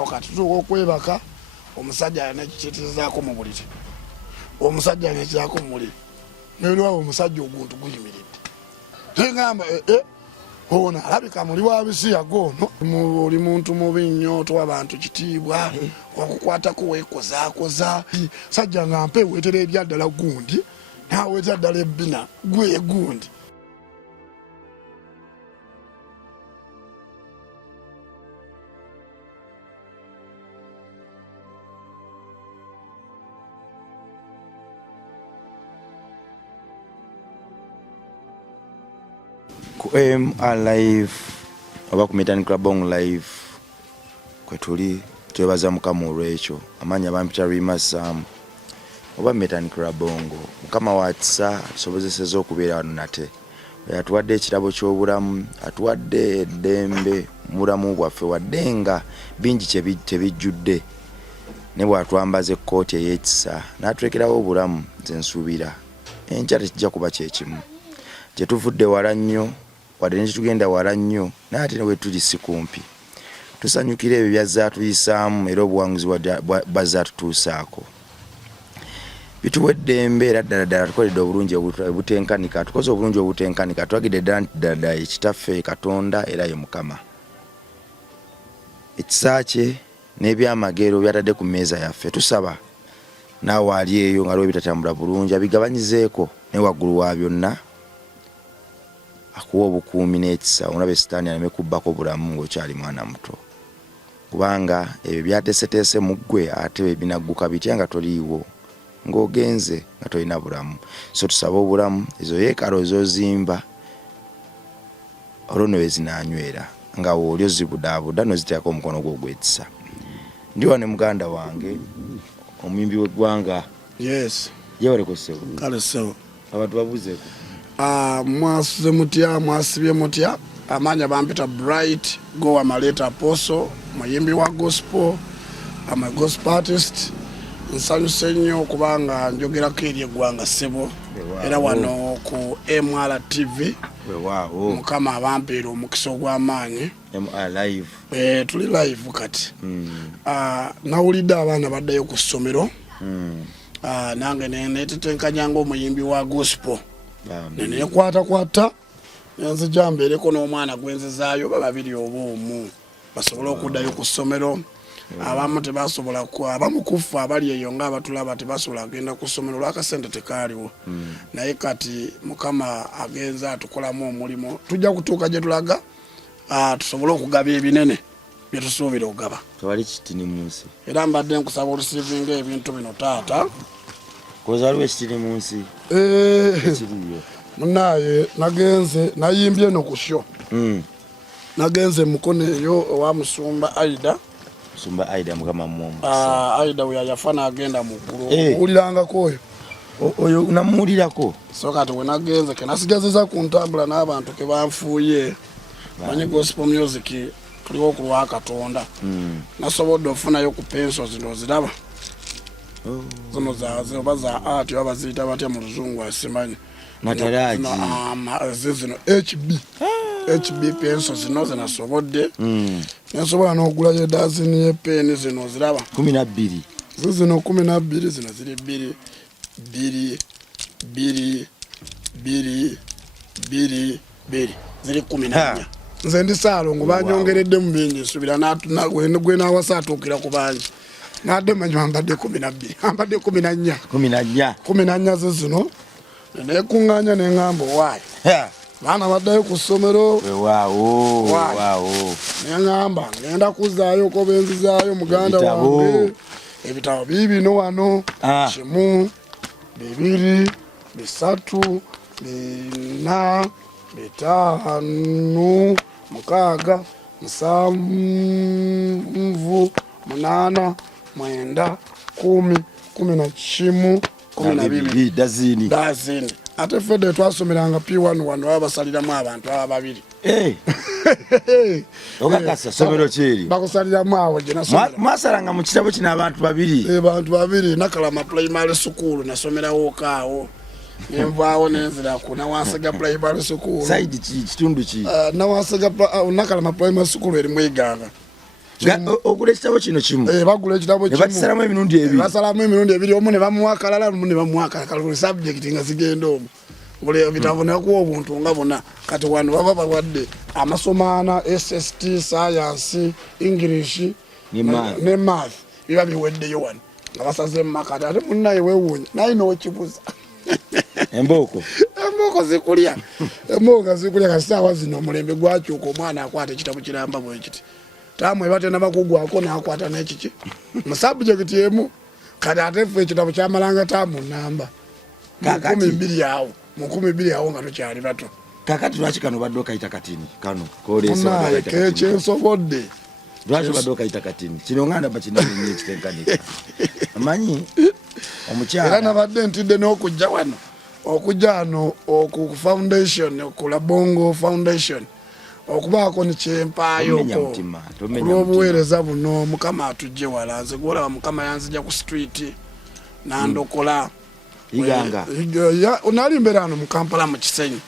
Wakati tuko okwebaka omusajja yana kitetezaako mu buliri omusajja yana kyako mu buliri nero omusajja oguntu guyimiridde tengamba ona alabika muli wa bisiya gono oli muntu mubi nnyo towa abantu kitiibwa okukwatako weekozaakoza sajja nga mpe weetera ebyaddala gundi naawe ezaddala ebbina gwe gundi live oba ku Metan Club on live kwetuli twebaza mukama olwekyo amanya bampita Rima Sam oba Metan Club bongo mukama watsa sobozeseza okubeera wano nate yatuwadde ekirabo ky'obulamu atuwadde eddembe mulamu bwaffe waddenga bingi tebijjudde ne bwatwambaza ekkooti ey'ekisa n'aturekerawo obulamu nze nsuubira enkya tekijja kuba kyekimu kyetuvudde wala nnyo wadde nekitugenda wala nnyo naye ate newe tuli si kumpi tusanyukira ebyo byazaatuyisaamu era obuwanguzi bazaatutuusaako bituwedde embeera ddala tukoledde obulungi obutenkanika tukoze obulungi obutenkanika twagidde ddala ekitaffe Katonda era ye Mukama ekisa kye n'ebyamagero byatadde ku mmeeza yaffe tusaba naawe ali eyo nga lwe bitatambula bulungi abigabanyizeeko ne waggulu wa byonna akuwa obukuumi n'ekisa olaba esitaani aleme kubbako bulamu ng'okyali mwana muto kubanga ebyo byateeseteese mu ggwe ate binagguka bitya nga toliiwo ng'ogenze nga tolina bulamu so tusaba obulamu ezo yeekalo ez'ozimba olwo ne wezinanywera nga wooli ozibudaabuda n'oziteekako omukono gwo ogw'ekisa ndi wane muganda wange omuyimbi w'eggwanga yes yeewaleko ssebo kale ssebo abantu babuzeeko mwasuze mutya mwasibye mutya amanya bampita Bright Gowa Maleta Apostle muyimbi wa gospel ama gospel artist nsanyuse nnyo kubanga njogerako eri eggwanga ssebo era wano ku MRTV mukama abampeera omukisa ogw'amaanyi live tuli live kati nawulidde abaana baddayo ku ssomero nange netetenkanya ng'omuyimbi wa gospel nenekwata nzija mbeereko n'omwana gwenzizaayo bababiri oba omu basobole okuddayo ku ssomero abamu tebasobola abamu kufa abali eyo ng'abatulaba tebasobola kugenda ku ssomero lw'akasente tekaaliwo naye kati mukama agenza atukolamu omulimu tujja kutuuka gye tulaga tusobole okugaba ebinene bye tusuubira okugaba tewali kitini mu nsi era mbadde nkusaba olusiivinga ebintu bino taata koza waliwo ekitini mu nsi ekiriyo munaye nagenze nayimbye no ku show nagenze mukono eyo owa musumba Aida mukama mwomu Aida we yafana agenda mu ggulu ulirangako oyo namuwulirako so kati we nagenze kenasigazeza ku ntambula n'abantu ke banfuuye manyi gospel music tuliwo ku lwa Katonda nasobodde ofunayo ku penso zino ziraba zino oba za art oba baziyita batya mu luzungu asimanyi nataraji zino HB penso zino zinasobodde nasobola n'ogulayo dazini y'epeni zino ziraba 12 zino 12 zino ziri 2 ziri 14 nze ndi Saalongo banyongeredde mu bingi nsubira gwe naawasa atuukira ku bangi nadde manyi ambadde 12 ambadde 14 zino neekuŋŋaanya neŋŋamba owaayo baana baddayo ku ssomero neŋŋamba ngenda kuzzaayo ko benzizaayo muganda wange ebitabo biibino wano 1 2 3 4 5 6 7 8 9 10 11 12 dazini ate fedde twasomeranga P1 wano babasaliramu abantu babiri okakasa somero kyeri bakusaliramu awo gye nasomera mwasalanga mu kitabo kino abantu babiri Nakalama primary school nasomerawo kaawo nenvaawo nenzira ku Nawansega primary school side kitundu ki Nawansega Nakalama primary school eri Mwiganga okule kitabo kino kimu bagula ekitabo kimu basalamu emirundi ebiri basalamu emirundi ebiri omu ne bamuwa kalala omu ne bamuwa kalala subject nga zigenda omwo buli bitabo ne kuwa obuntu nga bonna kati wano baba bawadde amasomo ana SST science English ne math biba biweddeyo wano nga basaze makati ate munnaye weewuunya naye n'okibuza emboko zikulya kasaawa zino omulembe gwakyuka omwana akwata ekitabo kiramba bwe kiti tamweba tena bakugwako n'akwata n'ekiki mu subject emu kati ate ffe ekitabo kyamalanga tamu namba mu 12 awo nga tukyali bato kakati lwaki kano badde okayita katini kano kyensobodde lwaki badde okayita katini kino nganda bakinanenye ekitenkanika amanyi omukyala era nabadde ntidde n'okujja wano ku foundation ku Labongo Foundation okubaako nikyempayoko olw'obuweereza buno mukama atujje wala nze gwolaba mukama yanzija ku street nandokola iganga nali mbeera ano mu Kampala mu Kisenyi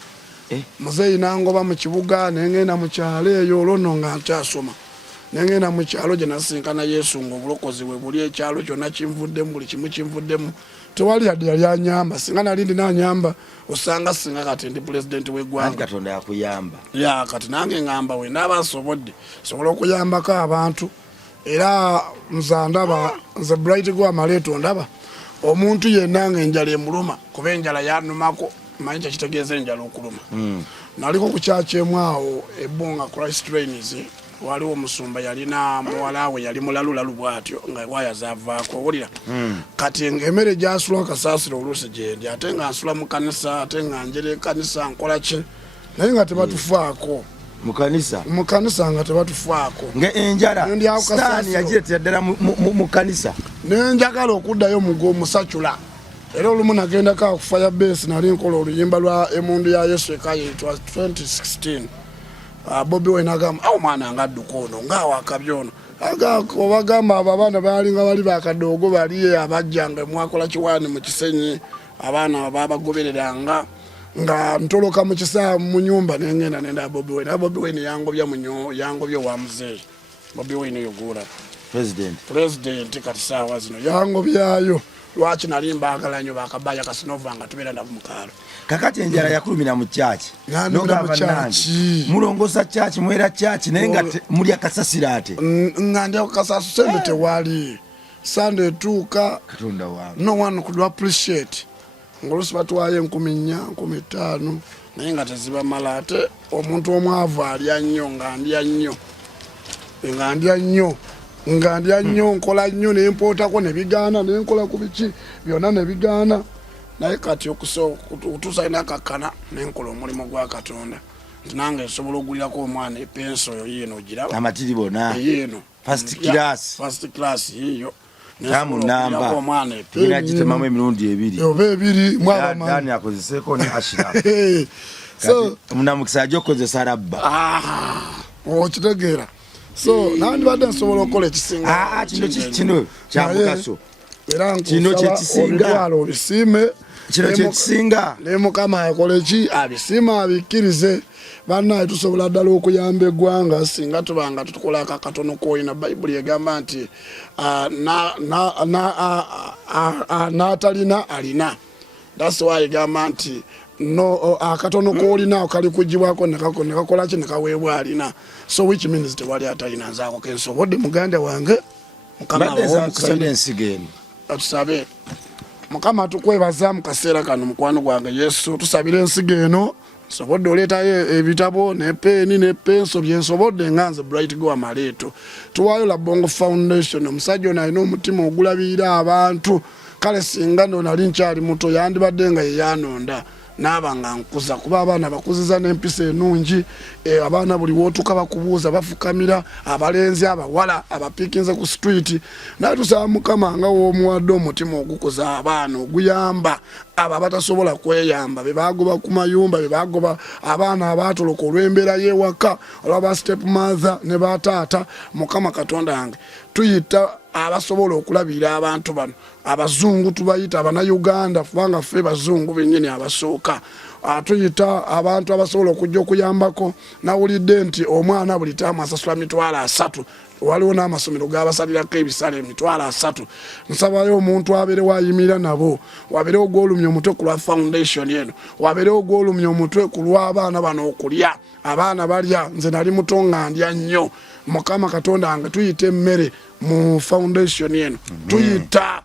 muzeeyi nangoba mu kibuga nengenda mu kyalo eyo olwono nga nkyasoma nengenda mu kyalo gye nasinkana Yesu ng'obulokozi bwe buli ekyalo kyonna kinvuddemu buli kimu kinvuddemu tewali yadde yali anyamba singa nali ndina anyamba osanga singa kati ndi president w'eggwanga Katonda yakuyamba kati nange ngamba we naaba nsobodde sobola okuyambako abantu era nze Bright Gwa Maleto ndaba omuntu yenna ng'enjala emuluma kuba enjala yanumako manyi kyekitegeeza enjala okuluma naliko ku kyaki emu awo ebbunga Christ Trains waliwo omusumba yalina muwala we yali mulalulalu bwatyo nga waya zavaako owulira kati emmere gyasula kasaasira oluusi gyendi ate nga nsula mu kanisa ate nga njera ekanisa nkola ki naye nga tebatufaako mu kanisa nga tebatufaako ng'enjala sitaani yagiretera ddala mu kanisa nenjagala okuddayo musacula era olumu nagendako ku Firebase nali nkola oluyimba lwa emundu ya Yesu ekaya 2016 Bobi Wine agamba awo mwana ngadduka ono ngaawakabye ono obagamba abo abaana balinga bali bakadoogo bali abajjanga mwakola kiwaani mu Kisenyi abaana babagobereranga nga ntoloka mu kisaawe mu nyumba nengenda nenda Bobi Wine Bobi Wine yangobye wa muzeeyi Bobi Wine yogula president kati saawa zino yangobyayo lwaki nali mbaagala nnyo bakabaya kasinova nga tubeera nabo mukaalo kakati enjala yakulumira mu kyaki mulongosa kyaki mwera kyaki naye nga mulya kasasira ate nga ndya kasasu sente tewali sande etuuka Katonda wange no one could appreciate ng'oluusi batwaye 10,000 15,000 naye nga tezibamala ate omuntu omwavu alya nnyo nga ndya nnyo nkola nnyo nempootako nebigaana nenkola ku biki byonna nebigaana naye kati okutuusa inakakkana nenkola omulimu gwa Katonda nti nange nsobola ogulirako omwana epenso oyo yiino ogiraba amatiri bona yiino first class yiyo tamunamba ina gitemamu emirundi ebiri oba ebiri mwabamani akozeseeko ne ashira munamukisa ajja okukozesa labba okitegeera so nandibadde nsobola okukola ekisinga kino kyamugaso kino kyekisinga obisiime kino kyekisinga ne mukama akola eki abisiima abikkirize bannaye tusobola ddala okuyamba eggwanga singa tubanga tutukola akakatono koyina bayibuli egamba nti n'atalina alina that's why egamba nti no akatono koolina kali kugibwako nekakola ki nekaweebwa alina so which means tewali atalina nzaako kensobodde muganda wange tusabe mukama tukwebaza mu kaseera kano mukwano gwange Yesu tusabire ensigo eno sobodde oleetayo ebitabo nepeeni nepenso byensobodde nga nze Bright Gwa Maleto tuwaayo Labongo Foundation omusajja ono alina omutima ogulabirira abantu kale singa ndo nali nkyali muto yandibadde nga yeyanonda naaba nga nkuza kuba abaana bakuziza n'empisa ennungi abaana buli wootuka bakubuuza bafukamira abalenzi abawala abapiikinze ku street naye tusaba mukama nga w'omuwadde omutima ogukuza abaana oguyamba abo abatasobola kweyamba be bagoba ku mayumba be bagoba abaana abaatoloka olw'embeera y'ewaka olw'aba step mother ne bataata mukama Katonda wange tuyita abasobola okulabira abantu bano abazungu tubayita abannayuganda kubanga ffe bazungu bennyini abasooka tuyita abantu abasobola okujja okuyambako nawulidde nti omwana buli taamu asasula 3,000 waliwo n'amasomero gabasalirako ebisale emitwalo 3 nsabayo omuntu abeere wayimira nabo wabeerewo gwolumya omutwe ku lwa foundation eno wabeerewo gwolumya omutwe ku lw'abaana bano okulya abaana balya nze nali muto nga ndya nnyo mukama katonda wange tuyita emmere mu foundation eno tuyita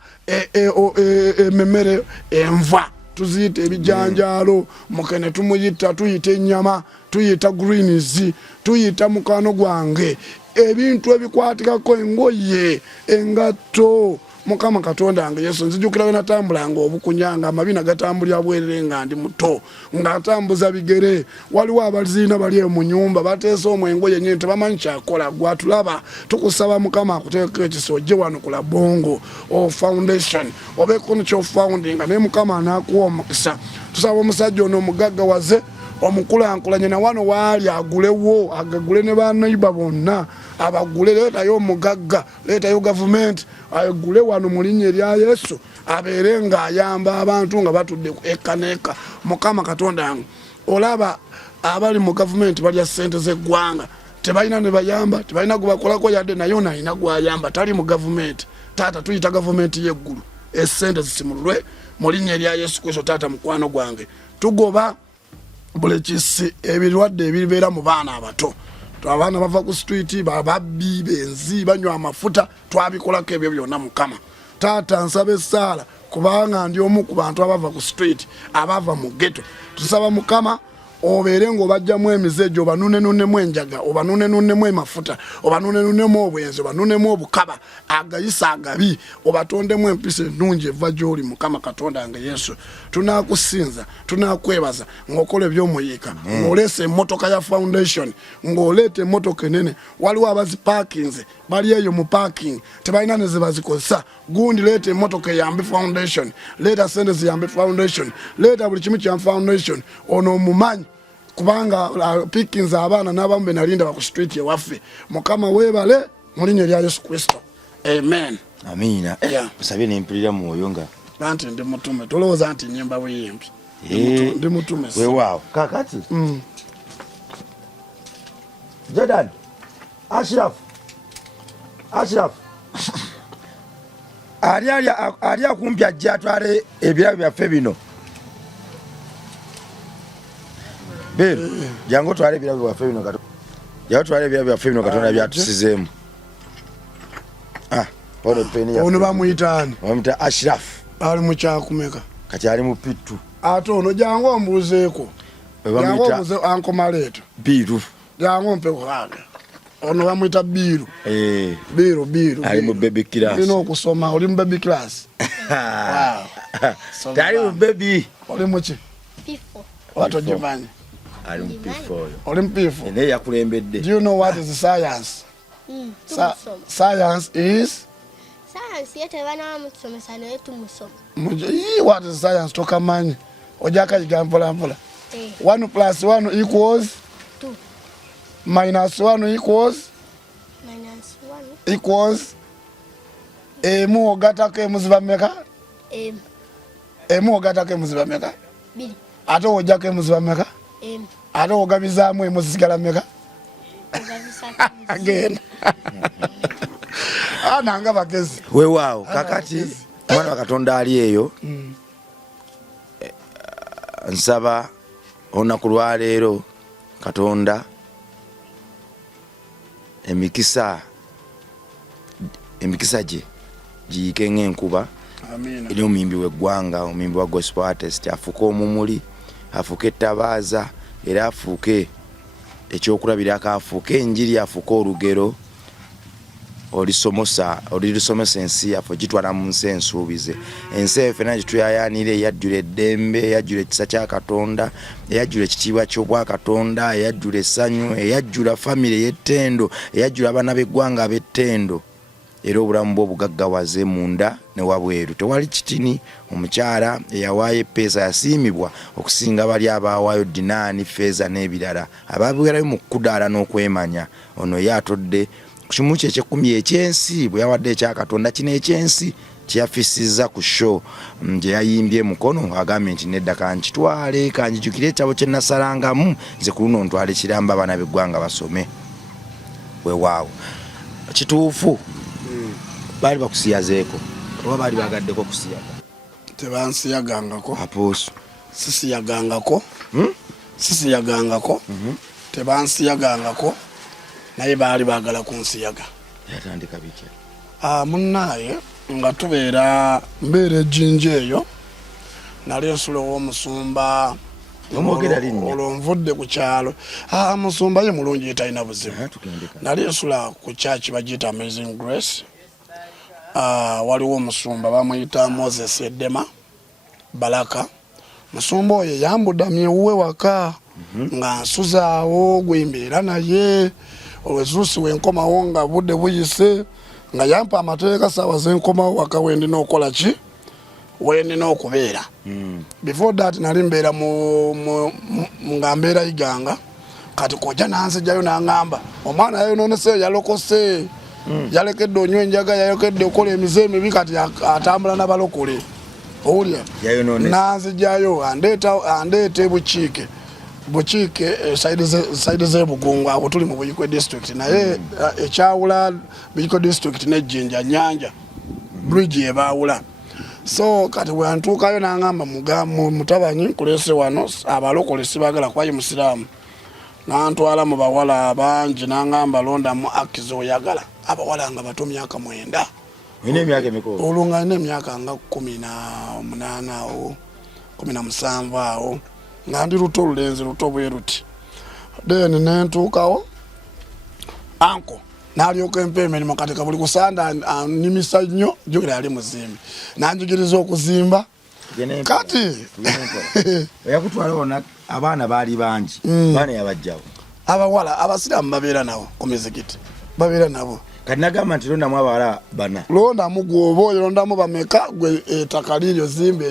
emmere enva tuziyita ebijanjaalo mukene tumuyita tuyita ennyama tuyita greens tuyita mukano gwange ebintu ebikwatikako engoye engatto mukama katonda wange Yesu nzijukira we natambulanga obukunyanga amabina gatambulya bwerere nga ndi muto ngatambuza bigere waliwo abazina bali mu nyumba bateesa omwengoye nyine tebamanyi kyakola gwatulaba tukusaba mukama akuteeka ekisojje wano kula bongo o foundation obeeko kyo founding ne mukama anakuwa omukisa tusaba omusajja ono omugagga waze omukulankulanye na wano waali agulewo agagule ne banaiba bonna abagule leetayo omugagga leetayo gavumenti agule wano mu linnya erya Yesu abeere ng'ayamba abantu nga batudde eka n'eka mukama katonda yange olaba abali mu gavumenti balya ssente z'eggwanga tebalina ne bayamba tebalina gubakolako yadde naye ono alina gwayamba tali mu gavumenti taata tuyita gavumenti y'eggulu essente zisimulwe mu linnya erya Yesu Kristo taata mukwano gwange tugoba bulekisi ebirwadde ebibeera mu baana abato abaana bava ku street bababbi benzi banywa amafuta twabikolako ebyo byonna mukama taata nsaba essaala kubanga ndi omu ku bantu abava ku street abava mu ghetto tusaba mukama obeere ng'obajjamu emizejo obanunenunemu enjaga obanunenunemu emafuta obanunenunemu obwenzi obanunemu obukaba agayisa agabi obatondemu empisa ennungi eva gy'oli mukama katonda wange Yesu tunakusinza tunakwebaza ng'okola ebyomuyiika ng'oleesa emmotoka ya foundation ng'oleeta emmotoka enene waliwo abazipakinze bali eyo mu parking tebalina ne ze bazikozesa gundi leeta emmotoka eyambe foundation leeta sente ziyambe foundation leeta buli kimu kya foundation ono omumanyi kubanga pickings abaana n'abamu be nalinda baku street ewaffe mukama weebale mu linnya erya Yesu Kristo amen amina musabye nempulira mwoyo nga anti ndi mutume tolowooza nti nnyimba buyimbi ndi mutume weewaawo kakati Jordan Ashraf ali akumpi ajja atwale ebirabo byaffe bino bero jangu twale ebirabo byaffe bino kato jangu twale ebirabo byaffe bino katonda byatusizeemu ono bamuyitaani bamuyita Ashraf ali mu kyakumeka kati ali mu pittu ate ono jangu ombuuzeeko jangu ombuuze ankomaleeto biiru jangu mpekuhaaga ono bamuyita biiru biiru ali mu baby class olina okusoma oli mu baby class tali mu baby oli muki P4 watogimanyi ali mu P4 oli mu P4 naye yakulembedde. Do you know what is science? Science is yete bana mutusomesa naye tumusoma. What is science tokamanyi ojaka igambula mpola 1 plus 1 equals 2 minus 1 equals equals emu ogatako emuziba meka emu ogatako emuziba meka 2 ate ojako emuziba meka ate ogabizaamu emuzisigala meka agenda nanga bagezi weewaawo kakati omwana wa Katonda ali eyo nsaba olunaku lwaleero Katonda emikisa gye giyike ng'enkuba eri omuyimbi w'eggwanga omuyimbi wa gospel artist afuuke omumuli afuuke ettabaaza era afuuke ekyokulabirako afuuke enjiri afuuke olugero olisomesa ensi yaffe gitwala mu nsi ensuubize ensi eyo fena gituyayaanira eyajjula eddembe eyajjula ekisa kya Katonda eyajjula ekitiibwa ky'obwa Katonda eyajjula essanyu eyajjula famire ey'ettendo eyajjula abaana b'eggwanga ab'ettendo era obulamu bwe obugaggawaze munda ne wabweru tewali kitini omukyala eyawaayo eppeesa yasiimibwa okusinga bali abaawaayo dinaani feeza n'ebirala abaabigerayo mu kudaala n'okwemanya ono ye atodde kimu kye ekyekumi ekyensi bwe yawadde ekya Katonda kino ekyensi kyeyafisizza ku show gye yayimbye mukono agambye nti nedda kankitwale kanjijukire ekitabo kye nasalangamu nze ku luno ntwale kiramba abaana b'eggwanga basome weewaawo kituufu baali bakusiyazeeko oba baali bagaddeko kusiyaga tebansiyagangako apuusu sisiyagangako sisiyagangako tebansiyagangako naye baali baagala kunsiyaga yatandika bitya munnaye nga tubeera mbeera ejjinja eyo nali ensula ow'omusumba olwo nvudde ku kyalo musumba ye mulungi yetalina buzibu nali ensula ku kyaki bagiyita Amazing Grace waliwo omusumba bamuyita Moses Edema Balaka musumba oyo yambudamye ewuwe waka nga nsuzaawo gwembeera naye olwezuusi wenkomawo nga budde buyise nga yampa amateeka saawa zenkomawo waka wendina okola ki wendina okubeera before that nali mbeera nga mbeera iganga kati koja nanzijjayo nangamba omwana yayononeseyo yalokose yalekedde onywa enjaga yalekedde okola emize emibi kati atambula n'abalokole owulya nanzijjayo andeete bukiike saidi z'ebugungu abo tuli mu Buyikwe district naye ekyawula Buyikwe district n'Ejjinja Nyanja bridge ebaawula so kati bwantuukayo nangamba mutabanyi nkulese wano abalokole sibagala kwaye musiraamu nantwala mu bawala abangi nangamba londamu akizo oyagala abawala nga bato myaka 9 ine myaka emiko olunga ine myaka nga 18 awo 17 awo nga ndi luto lulenzi luto bweruti then nentuukawo anko nalyoka emirimu kati kabuli kusanda nimisa nnyo jukira yali muzimbi nanjigiriza okuzimba kati yakutwala ona abaana baali bangi baana yabajjawo abawala abasiraamu babeera nabo ku mizikiti babeera nabo kati nagamba nti londamu abawala bana londamu gwoba oyo londamu bameka gwe ettaka liryo zimba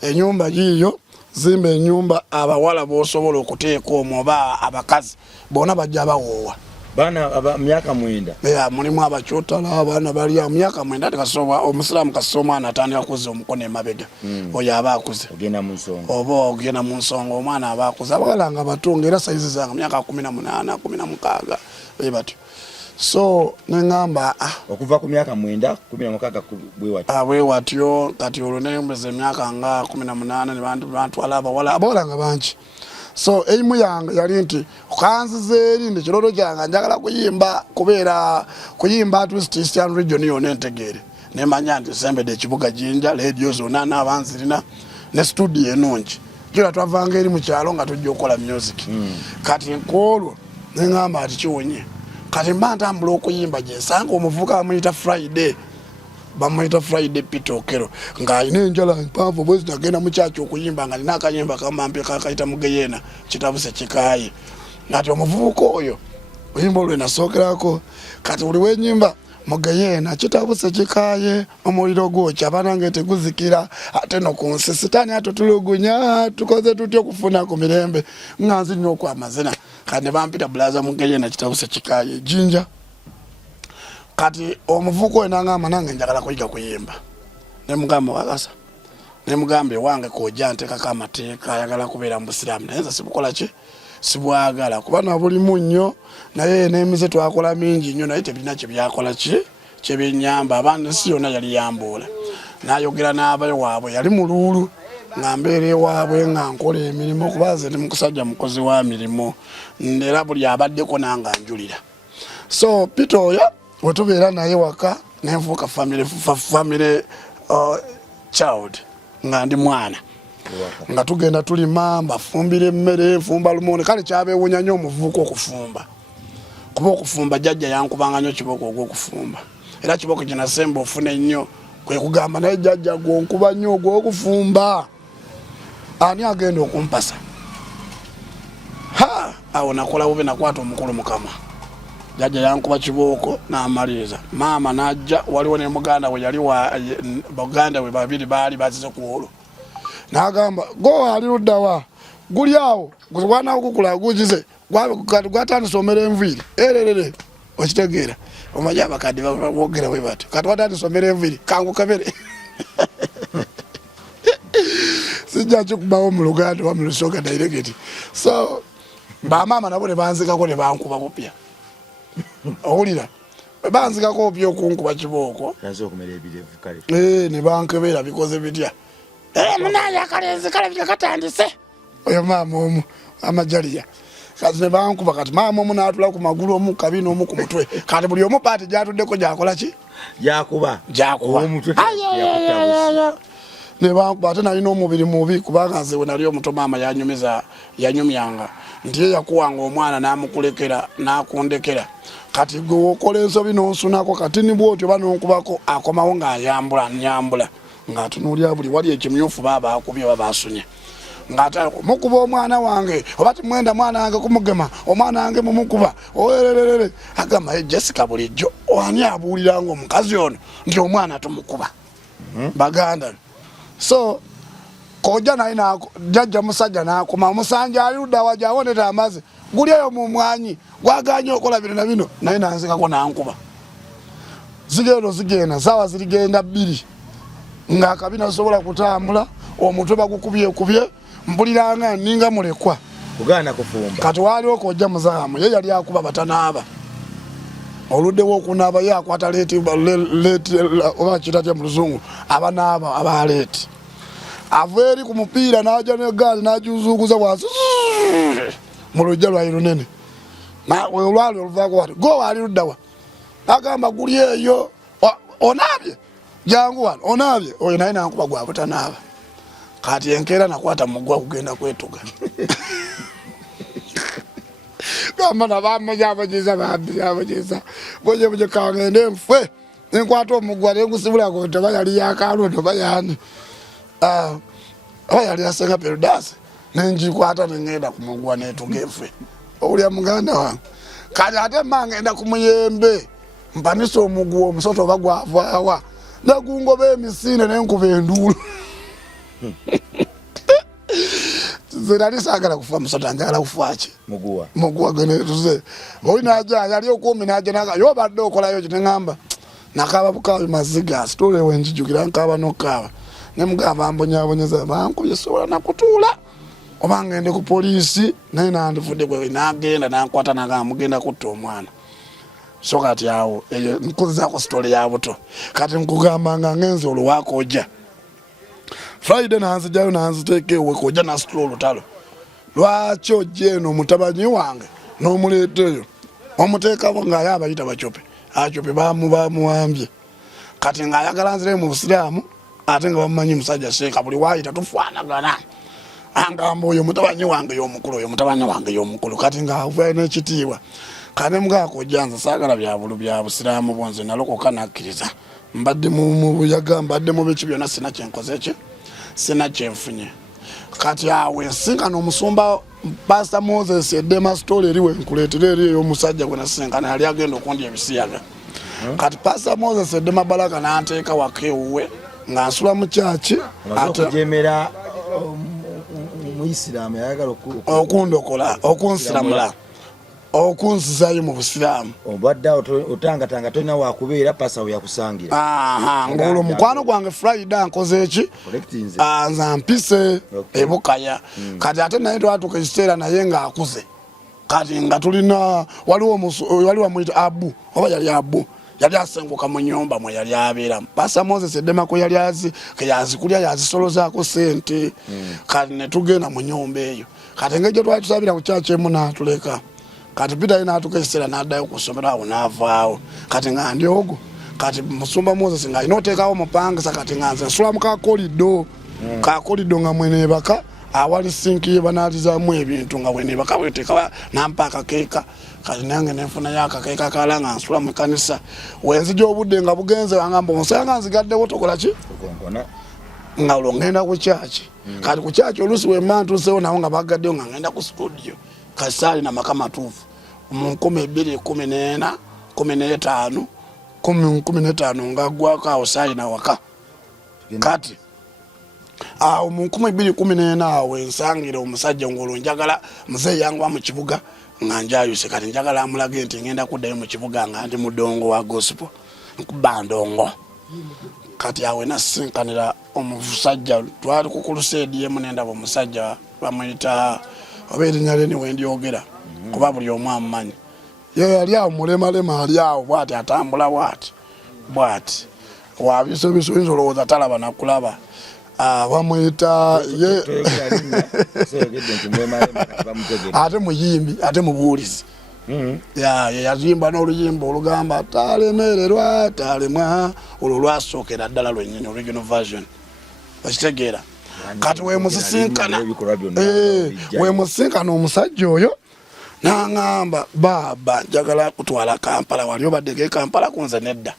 enyumba yiyo zimba enyumba abawala b'osobola okuteeka omwo oba abakazi bona bajja bawoowa bana myaka 9 mulimu abakyotala abaana bali myaka 9 tekasoba omusiraamu kasoma omwana atandika kuzza omukono emabega oyo aba akuze ogenda mu nsonga omwana aba akuze abawala nga batunga era sayizi zanga myaka 18 16 bwe batyo so nengamba okuva ku myaka 9 16 bwe watyo kati olwo nembeze myaka nga 18 ne bantwala abawala nga bangi so eimu yange yali nti okanzize eri ndi kiroto kyange njagala kuyimba twist Eastern region yonna entegeere nemanya nti sembedde ekibuga Jinja radio zonna n'abanzirina ne studio enungi kira twavanga eri mu kyalo nga tujja okukola music kati nkoolwo nengamba ati kiwonye kati mba ntambula okuyimba gyensanga omuvuka bamuyita Friday Peter Okero nga alina enjala mpanvu bwezi nagenda mu kyaki okuyimba nga alina akanyimba kamampi kakayita Mugeyena kitabuse kikaye ngati omuvubuka oyo oyimba olwe nasookerako kati buli wenyimba Mugeyena kitabuse kikaye omuliro gwokya abanange teguzikira ate no ku nsi sitaani atutulugunya tukoze tutya okufuna ku mirembe nga nzi nnyo okwamazina kati bampita bulaza Mugeyena kitabuse kikaye Jinja kati omuvuko enangamba nange njagala kuyiga kuyimba nemugamba wakasa nemugambe wange koja ntekako amateeka ayagala kubeera mu busiraamu naye nze sibukola ki sibwagala kuba na buli munnyo naye n'emize twakola mingi nnyo naye tebirina kye byakola ki kyebyenyamba abaana si yonna yali yambuula n'ayogera n'abayo waabwe yali muluulu nga mbeera ewaabwe nga nkola emirimu kuba nze ndi musajja mukozi wa mirimu era buli abaddeko nanga njulira so Peter oyo wetubeera naye waka nenfuuka family child nga ndi mwana nga tugenda tulima mbafumbira emmere nfumba lumonde kale kyabeewunya nnyo omuvubuka okufumba kuba okufumba jjajja yankubanga nnyo kiboko ogw'okufumba era kiboko kinasemba ofune nnyo kwe kugamba naye jjajja gwonkuba nnyo ogw'okufumba ani agenda okumpasa awo nakola bube nakwata omukulu mukama jjajja yankuba kiboko n'amaliriza maama najja waliwo ne muganda we yali baganda we babiri baali bazize ku olwo n'agamba go ali luddawa guli awo gwana okukula gujize gwatandise omera enviiri ererere okitegeera omaja abakadde boogera bwe batyo kati watandise omera enviiri kangukabere sijja kikubawo mu Luganda wa mu Lusooka direct so bamaama nabo ne banzikako ne bankuba bupya owulira banzikako byokunkuba kibooko ne bankebera bikoze bitya munaaye akalenzi kalabika katandise oyo maama omu amajaliya kati ne bankuba kati maama omu n'atula ku magulu omu kabina omu ku mutwe kati buli omu paati gyatuddeko gyakola ki jakuba ne bankuba ate nalina omubiri mubi kubanga nze we nali omuto maama yanyumyanga nti ye yakuwanga omwana n'amukulekera n'akundekera kati gwe wokola ensobi n'onsunako kati ni bwotyo banonkubako akomawo ng'ayambula nyambula ng'atunuulira buli wali ekimyufu baba akubye baba asunye ng'ata mukuba omwana wange oba timwenda mwana wange kumugema omwana wange mumukuba oererere agamba Jessica bulijjo ani abuuliranga omukazi ono nti omwana tumukuba baganda so koja naye jajja musajja n'akoma musanja ali ludda wajja awoneta amazi guli eyo mu mwanyi gwaganye okola bino na bino naye nanzikako nankuba zigenda saawa zirigenda 2 ng'akabina sobola kutambula omutwe bagukubye mpuliranga ninga mulekwa kugaana kufumba kati waliwo kojja muzaamu ye yali akuba batanaaba oluddewo okunaaba ye akwata leeti oba kitatya mu luzungu abanaaba abaleeti ava eri ku mupiira n'ajja n'egaali n'ajuzuukuza bwasi mu lujja lwayi lunene olwali oluvaako wati go waali luddawa agamba guli eyo onaabye jangu wano onaabye oyo naye nankuba gwa butanaaba kati enkeera nakwata mugwa kugenda kwetuga gamba nabamajabajeza babijabajeza bojebuje kangende nfwe nenkwata omugwa nengusibulako nti oba yali yakalo nti oba yani oba yali asenga Perudasi nenjikwata nengenda ku mugwa netuga nfwe owulya muganda wange kati ate mangenda ku muyembe mpanisa omugwa omusoto oba gwavaawa nagungoba emisinde nenkuba enduulu zerali sagala kufa musota njagala kufaaki muguwa gene tuze oyina aja yali okumi naje naga yo badde okolayo kitengamba nakaba bukawe maziga story wenjijukira nkaba nokaba nemugamba mbonyabonyeza bankubye sobola nakutula obanga ende ku polisi naye nandifudde gwe nagenda nankwata naga mugenda kutta omwana so kati awo eyo nkuzaako story ya buto kati nkugamba nga ngenze olwako ojja Friday nanzijayo nanziteeke ewe kojja nasitula olutalo lwaki ojja eno mutabanyi wange n'omuleeteyo omuteekabo ng'aye abayita bacope acope bamuwambye kati ng'ayagala nzire mu busiraamu ate nga bamumanyi musajja sheeka buli waayita tufaanagana angamba oyo mutabanyi wange y'omukulu oyo mutabanyi wange y'omukulu kati ng'avayo n'ekitiibwa kane mugaako ojja nze saagala byabulu bya busiraamu bonze nalokoka nakkiriza mbadde mu buyaga mbadde mu biki byonna sina kyenkoze eki sina kyenfunye kati awe nsinkana omusumba Pastor Moses edema story eriwe nkuleetera eri ey'omusajja gwe nasinkana yali agenda okundya ebisiyaga kati Pastor Moses edema Baraka n'anteeka waka ewuwe nga nsula mu kyaki okujemera Muisiraamu yayagala okundokola okunsiramula okunsizayo mu busiraamu obadde otangatanga tolina wakubeera pasa we yakusangira ng'olwo mukwano gwange Friday nkoze eki nza mpise ebukaya kati ate naye twatuuka ekiseera naye ng'akuze kati nga tulina waliwo amuyita Abu oba yali Abu yali asenguka mu nnyumba mwe yali abeeramu Pastor Moses edemako yali yazikulya yazisolozaako sente kati ne tugenda mu nnyumba eyo kati ng'egyo twali tusabira ku kyaki emu n'atuleka kati Peter n'atuuka ekiseera n'addayo ku ssomero awo n'avaawo kati nga ndi ogwo kati musumba Moses ng'alina oteekawo mupangisa kati nga nze nsula mu kakolido nga mweneebaka awali sinki ye banaalizaamu ebintu nga bweneebaka bweteeka nampa akakeeka kati nange nenfunayo akakeeka kala nga nsula mu kanisa wenzija obudde nga bugenze wangamba onsanga nzigaddewo tokola ki nga olwo ngenda ku kyaki kati ku kyaki oluusi wemma ntuusewo nawo nga bagaddewo nga ngenda ku studio kati saalina maka matuufu mu 2014 15 nga gwako awo saalina waka kati awo mu 2014 awo ensangire omusajja ng'olwo njagala muzeeyi yanguwa mu kibuga nga njayuse kati njagala amulage nti ngenda kuddayo mu kibuga nga ndi mudongo wa gospel nkuba ndongo kati awe nasinkanira omusajja twali ku crusade yemu nendaba omusajja bamuyita oba erinnya lye niwe ndyogera kuba buli omu amumanyi yali awo mulemalema ali awo bwati atambula bwati wabisobiso inzolowooza talaba nakulaba bamuyita ate muyimbi ate mubuulizi yazimba n'oluyimba olugamba talemererwa talemwa olwo lwasookera ddala lwennyini original version okitegeera kati wemusinkana omusajja oyo n'aŋŋamba baaba njagala kutwala Kampala wali obaddeko e Kampala kunze nedda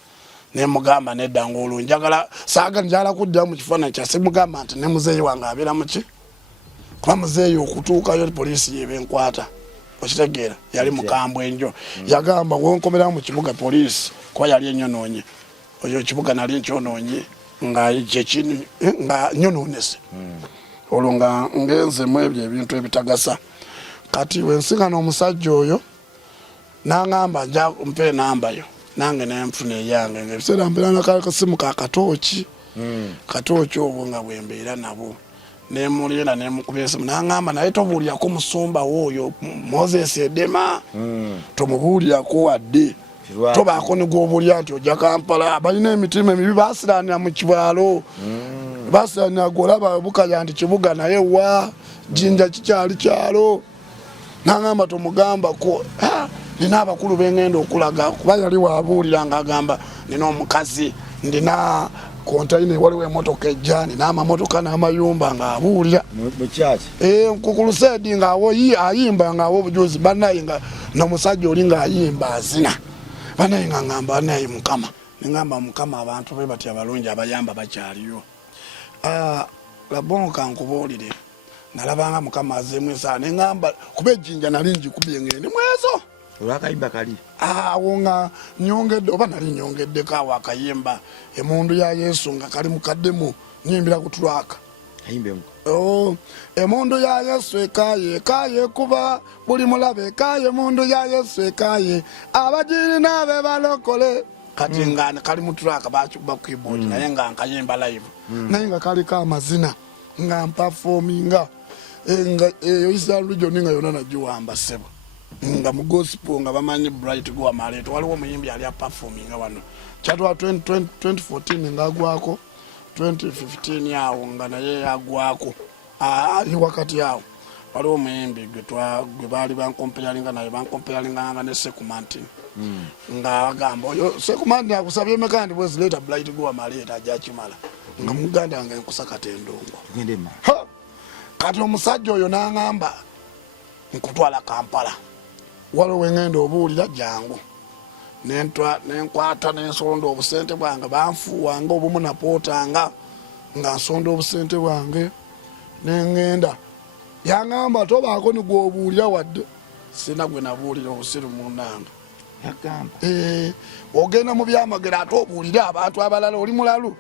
nemugamba nedda ng'olwo njagala kudda mu kifaananyi kyase mugamba nti ne muzeeyi wange abeera muki kuba muzeeyi okutuukayo poliisi yebenkwata okitegeera yali mukambwe enjo yagamba wenkomera mu kibuga poliisi kuba yali enyonoonye oyo kibuga nali nkyonoonye nga nyonoonese olwo nga ngenzemu ebyo ebintu ebitagasa kati wensinkana omusajja oyo n'aŋŋamba nja mpe enambayo nange nenfuna eyange ngaebiseera mbeera nakasimu ka katooki katooki obwo nga bwembeera nabo nemulinda nemukuba esimu n'aŋŋamba naye tobuulirako musumba wooyo Moses Edema tomubuulirako wadde tobaako nigwobuulira nti ojja Kampala balina emitima emibi basiraanira mu kibwalo basiraanira golaba bukaya nti kibuga naye wa jinja kikyali kyalo n'aŋŋamba tomugambako nina abakulu bengenda okulaga kuba yali wabuulira ng'agamba nina omukazi ndina kontaine waliwo emotoka ejja nina amamotoka n'amayumba ng'abuulira ku luseedi ng'awo ayimba ng'awo obujuzi banaye nga n'omusajja oli ng'ayimba azina banaye nga ŋŋamba banaye Mukama neŋŋamba Mukama abantu be batya abalungi abayamba bakyaliyo labonka nkubuulire nalabanga Mukama azeemu esaala neŋŋamba kuba ejjinja nali njikubye ngende mwezo olwakayimba kali awo nga nyongedde oba nali nyongeddeko awo akayimba emundu ya Yesu nga kali mukaddemu nyimbira kutulwaka emundu ya Yesu ekaye kuba buli mulabe ekaye emundu ya Yesu ekaye abajiri nabe balokole kati nga kali mutulwaka bakuba keyboard naye nga nkayimba live naye nga kaliko amazina nga mpafominga nga eyo Israel nga yona nagiwamba sebo nga mu gospel nga bamanyi Bright Gwa Maleto waliwo muyimbi ali performing wano kyatwa 2014 ngagwako 2015 yawo nga naye yagwako ali wakati yawo waliwo muyimbi gwe bali bankompeyalinga naye bankompeyalinga nga ne Sekumanti nga agamba oyo Sekumanti akusabye mekandi bwezi later Bright Gwa Maleto ajakimala nga muganda nga enkusakata endongo kati omusajja oyo n'aŋŋamba nkutwala Kampala waliwo wengenda obuulira jangu nenkwata nensonda obusente bwange banfuuwanga obumu napootanga nga nsonda obusente bwange nengenda yaŋŋamba tobaako nigwobuulira wadde sina gwe nabuulira obusiru munanga ogenda mu byamagero ate obuulire abantu abalala oli mulalu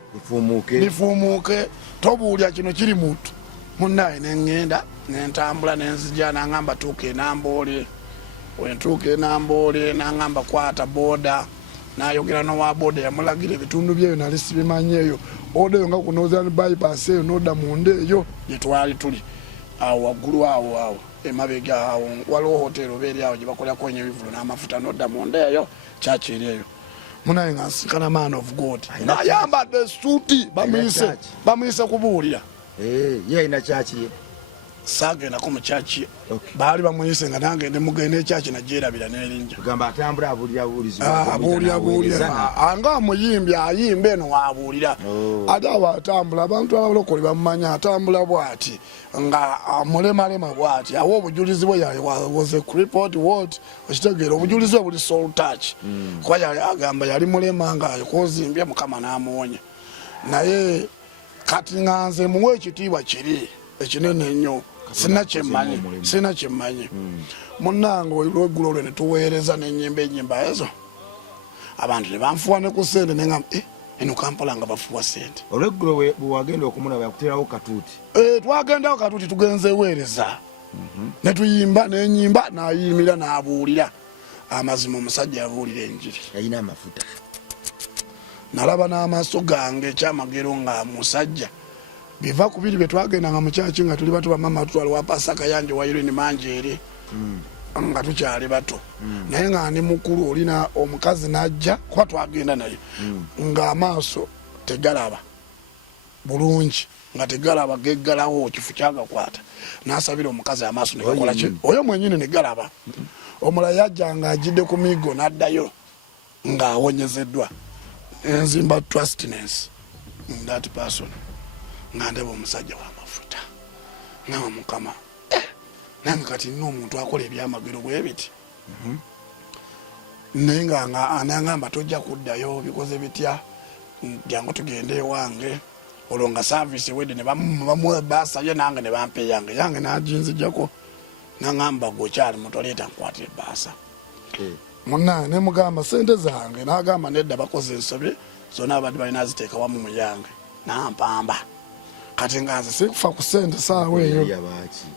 bifuumuuke tobuulira kino kiri muntu munnaye nengenda nentambula nenzija n'aŋŋamba tuuka enamboole wentuuka enamboole n'aŋŋamba kwata booda n'ayogera n'owa booda yamulagira ebitundu byeyo nali sibimanyi eyo oda eyo nga ku Northern bypass eyo n'odda munda eyo yetwali tuli awo waggulu awo emabega awo waliwo hoteri obeeri awo gye bakolako enyebivulo n'amafuta n'odda munda eyo kyaki eri eyo munaye nga nsinkana man of God n'ayambadde suuti bamuyise kubuulira ye ayina kyaki ye sagendako mu kyaki baali bamuyise nga nange ndemugenda ekyaki nagyerabira nerinja abuulira anga amuyimbi ayimba eno wabuulira ate awo atambula abantu abalokole bamumanyi atambula bwati nga mulemalema bwati awo obujulizi bwe was a report what okitegeera obujulizi bwe buli soul touch kuba agamba yali mulema nga kozimbye Mukama n'amuwonya naye kati nganze muwe ekitiibwa kiri ekinene ennyo sina kyemmanyi munnange olweggulo lwe ne tuweereza enyimba ezo abantu ne banfuwa ne ku ssente neŋamba eno Kampala nga bafuwa ssente olweggulo bwe wagenda okumulaba yakuterawo katuuti twagendawo katuuti tugenze eweereza ne tuyimba nenyimba n'ayimira n'abuulira amazima omusajja yabuulira enjiri yalina amafuta nalaba n'amaaso gange ekyamagero nga musajja biva ku biri bye twagendanga mu kyaki nga tuli batu bamama tutwala wa Pasaka yanje wa Irene Manjere nga tukyali bato naye nga ndi mukulu olina omukazi najja kuba twagenda naye nga amaaso tegalaba bulungi nga tegalaba geggalawo kifu kyagakwata nasabira omukazi amaaso negakola ki oyo mwenyini negalaba omulala yajja nga ajidde ku migo n'addayo nga awonyezeddwa enzimba trustness in that person nga ndaba omusajja w'amafuta nawe mukama nange kati nina omuntu akola ebyamagero bwe biti naye nga anangamba tojja kuddayo bikoze bitya jangu tugende ewange olwo nga saavisi wedde ne basabye nange ne bampa yange naginzijjako nangamba gwekyali mutoleeta nkwatira ebbaasa munange ne mugamba sente zange nagamba nedda bakoze ensobi zona abadde balina ziteeka wamu mu yange nampamba kati nga nze sikufa ku sente saawa eyo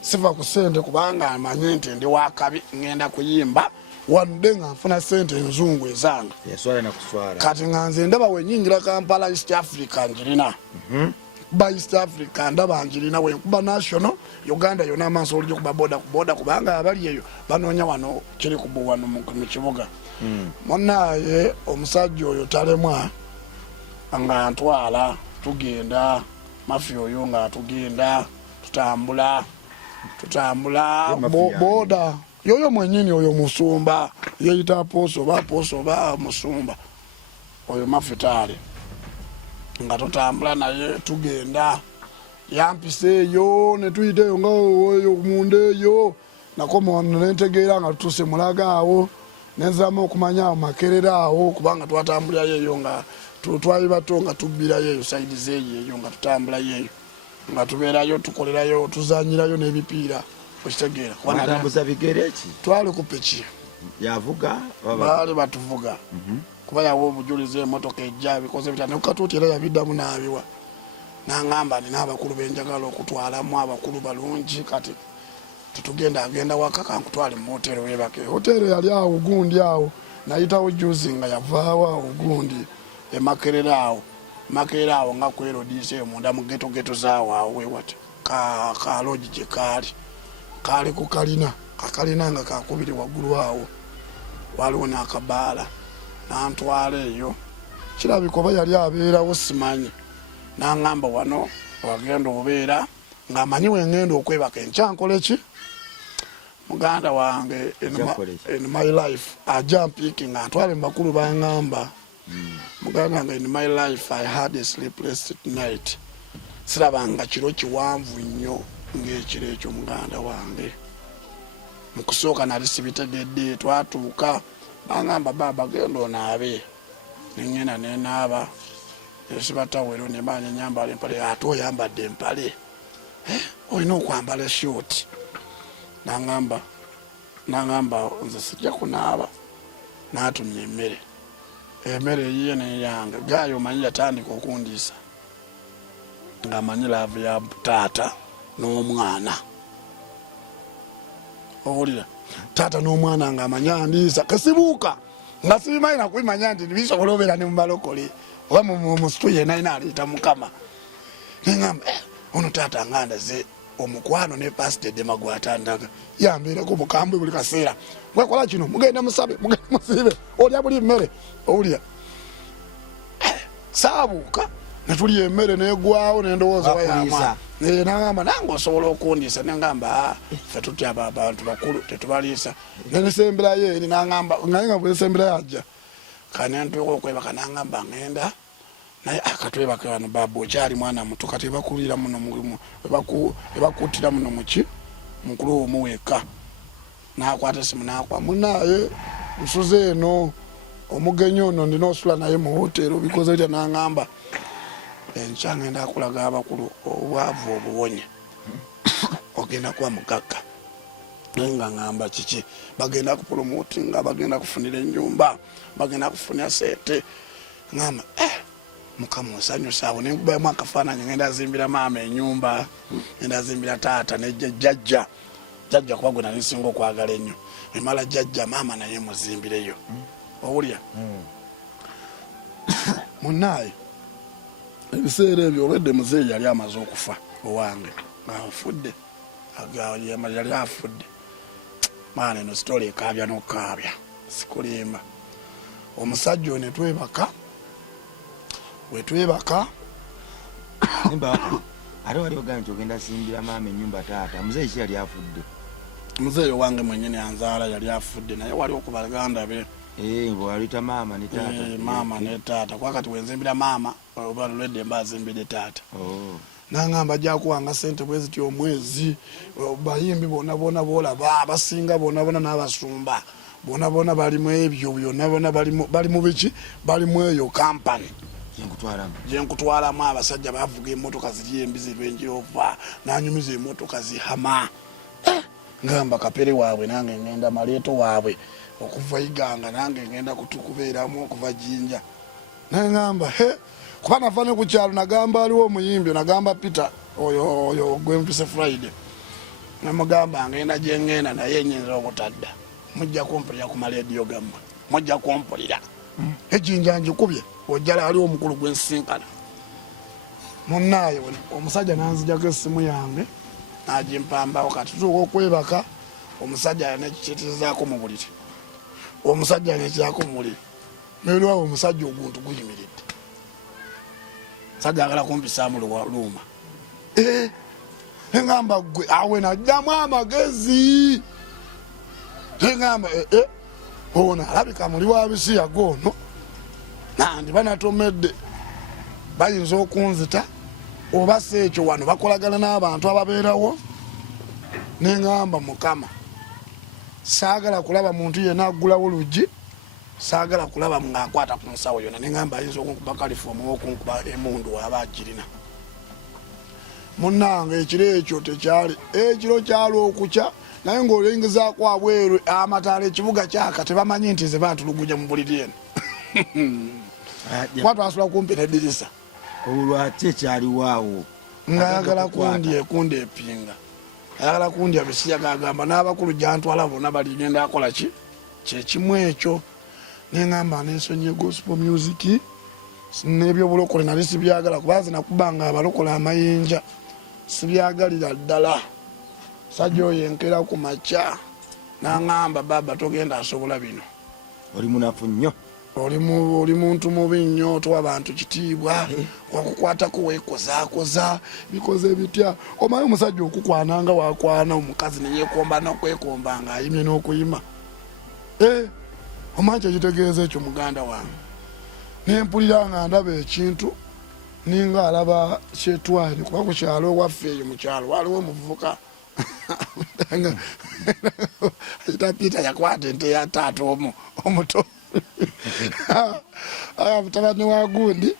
sifa ku sente kubanga amanyi nti ndi wakabi ngenda kuyimba wanudde nga nfuna sente enzungu ezange kati nga nze ndaba wenyingira Kampala East Africa njirina ba East Africa ndaba njirina wenkuba national Uganda yona amaaso olije kuba boda ku boda kubanga abali eyo banoonya wano kiri kubuwano mu kibuga munaye omusajja oyo talemwa nga ntwala tugenda mafi oyo nga tugenda tutambula boda yoyo mwenyini oyo musumba yeyita aposo ba musumba oyo mafitale nga tutambula naye tugenda yampiseeyo ne tuyiteyo nga oyo mundeeyo nakoma nentegeera nga tutuse mulaga awo nenzaamu okumanya awo makerera awo kubanga twatambulira yeyo nga twali bato nga tubbira yeyo saidi zeeyo nga tutambula yeyo nga tubeerayo tukolerayo tuzanyirayo n'ebipiira okitegeera watambuza bigere ki twali ku piki yavuga baali batuvuga kuba yawo obujulizi emotoka ejja bikoze bitane ukatuuti era yabiddamu n'abiwa nangamba nina abakulu benjagala okutwalamu abakulu balungi kati agenda waka kankutwale mu hoteri webake hoteri yali awo gundi awo nayitawo juzi nga yavaawo ogundi emakerera awo nga kwerodiise munda mu geto zaawo awo wewati ka lodge gye kaali ku kakalina nga kakubiri waggulu awo waliwo n'akabaala nantwala eyo kirabika oba yali abeerawo simanyi nangamba wano wagenda obeera ng'amanyi wengenda okwebaka enkyankola ki muganda wange in my life ajja mpiiki nga ntwale mubakulu bangamba muganda wange in my life I had a sleepless night sirabanga kiro kiwanvu nnyo ng'ekiro ekyo muganda wange mukusooka nali sibitegedde twatuuka bangamba baba genda onaabe nengenda nenaaba esibatawero nemanya nyambala empale ate oyambadde empale olina okwambala short nangamba nze sijja kunaaba n'atumya emmere yiye neyange gayo omanyi yatandika okundiisa ng'amanyi laavu ya taata n'omwana owulira taata n'omwana ng'amanyi andiisa kesibuuka nga sibimanyi nakubimanya nti bisobola obeera ne mubalokole oba musitu yena ina aliita mukama nengamba ono taata ngandaze omukwano ne pasitede magwatandaga yambeerako mukambwe buli kaseera mwekola kino mugende musabe mugende musiibe olya buli mmere owulira saabuuka netulya emmere negwawo nendowooza wayama nangamba nange osobola okundiisa nengamba fe tutya abantu bakulu tetubaliisa nenesemberayo eri nangamba naye nga bwesemberayo ajja kanentuuka okwebaka nangamba ngenda naye akatwebaka wano baba okyali mwana muto kati ebakulira muno ebakuttira muno muki mukulu omu weka nakwata esimu nakwa munaye nsuze eno omugenyi ono ndina osula naye mu hoteri obikoze bitya nangamba enkya ngenda akulaga abakulu obwavu obuwonye ogenda kuba mugagga nga ngamba kiki bagenda kupulumuti nga bagenda kufunira ennyumba bagenda kufunira sente ngamba mukama osanyusa awo nenkubamu akafaananyi ngenda azimbira maama ennyumba ngenda azimbira taata nejjajja kuba gwe nali nsinga okwagala ennyo emala jjajja maama naye muzimbireyo owulya munaaye ebiseera ebyo olwedde muzeeyi yali amaze okufa owange ng'afudde yali afudde maana eno story ekaabya n'okaabya sikulimba. Omusajja ono wetwebaka Simba ate wali ogambye nti ogenda simbira maama ennyumba taata. Muzeeyi ki yali afudde? Muzeeyi wange mwennyini anzaala yali afudde naye waliwo ku baganda be. Bw'aliyita maama ne taata. Maama ne taata kwakati wenzimbira maama oba lwedde mba azimbidde taata. Nangamba jakuwanga sente bwe ziti omwezi bayimbi bonna boolaba abasinga bonna n'abasumba bonna bali mu ebyo bonna bali mu biki bali mu eyo kampani gyenkutwalamu abasajja bavuga emmotoka ziri embizi lwenjirova nanyumiza emmotoka zihama. Ngamba kapere waabwe nange ngenda maleeto waabwe okuva Iganga nange ngenda kutukubeeramu okuva Jinja. Nangamba kuba nava ne ku kyalo nagamba aliwo omuyimbi nagamba Peter oyo gwempise Friday namugamba ngenda gyengenda naye enyinza obutadda mujja kumpulira ku maleediyo gammwe mujja kumpulira ejinja njikubye ojjala aliwo omukulu gwensinkana munnaaye omusajja nanzijako essimu yange nagimpambawo kati tutuuka okwebaka omusajja nekikitizaako mu buliri omusajja nekirako mu buliri nerwawo omusajja oguntu guyimiridde sajja agala kumpisaamu luuma. Engamba gwe awe najjamu amagezi. Engamba ono alabika muli wa bisiya goono nandi banatomedde bayinza okunzita oba si ekyo wano bakolagana n'abantu ababeerawo. Nengamba Mukama saagala kulaba muntu yenna aggulawo luggi saagala kulaba ng'akwata ku nsawo yonna. Nengamba ayinza okunkuba kalifomu okunkuba emundu aba agirina. Munnange ekiro ekyo tekyali ekiro kyali okukya naye ng'olengezaako abweru amataala ekibuga kyaka tebamanyi nti ze bantuluguja mu buliri eno. Twasula kumpi n'eddirisa olwo ate ekyaliwaawo ng'ayagala kundi epinga ayagala kundi abisiya gagamba n'abakulu gyantwala bonna baligenda akola ki kyekimu ekyo. Nengamba nensonye gospel music n'ebyobulokole nali sibyagala kuba zinakubanga abalokole amayinja sibyagalira ddala. Sajja oyo enkera ku makya nangamba baba togenda asobola bino oli munafu nnyo oli muntu mubi nnyo towa abantu kitiibwa wakukwatako weekozaakoza bikoze bitya. Omanyi omusajja okukwananga wakwana omukazi neyeekomba nokwekomba ng'ayimye n'okuyima. Omanyi kyekitegeeza ekyo muganda wange nempulira nga ndaba ekintu ninga alaba kyetwali kuba ku kyalo ewaffe eyo mu kyalo waliwo omuvubuka ayita Peter yakwata ente ya taata omuto mutabani wagundi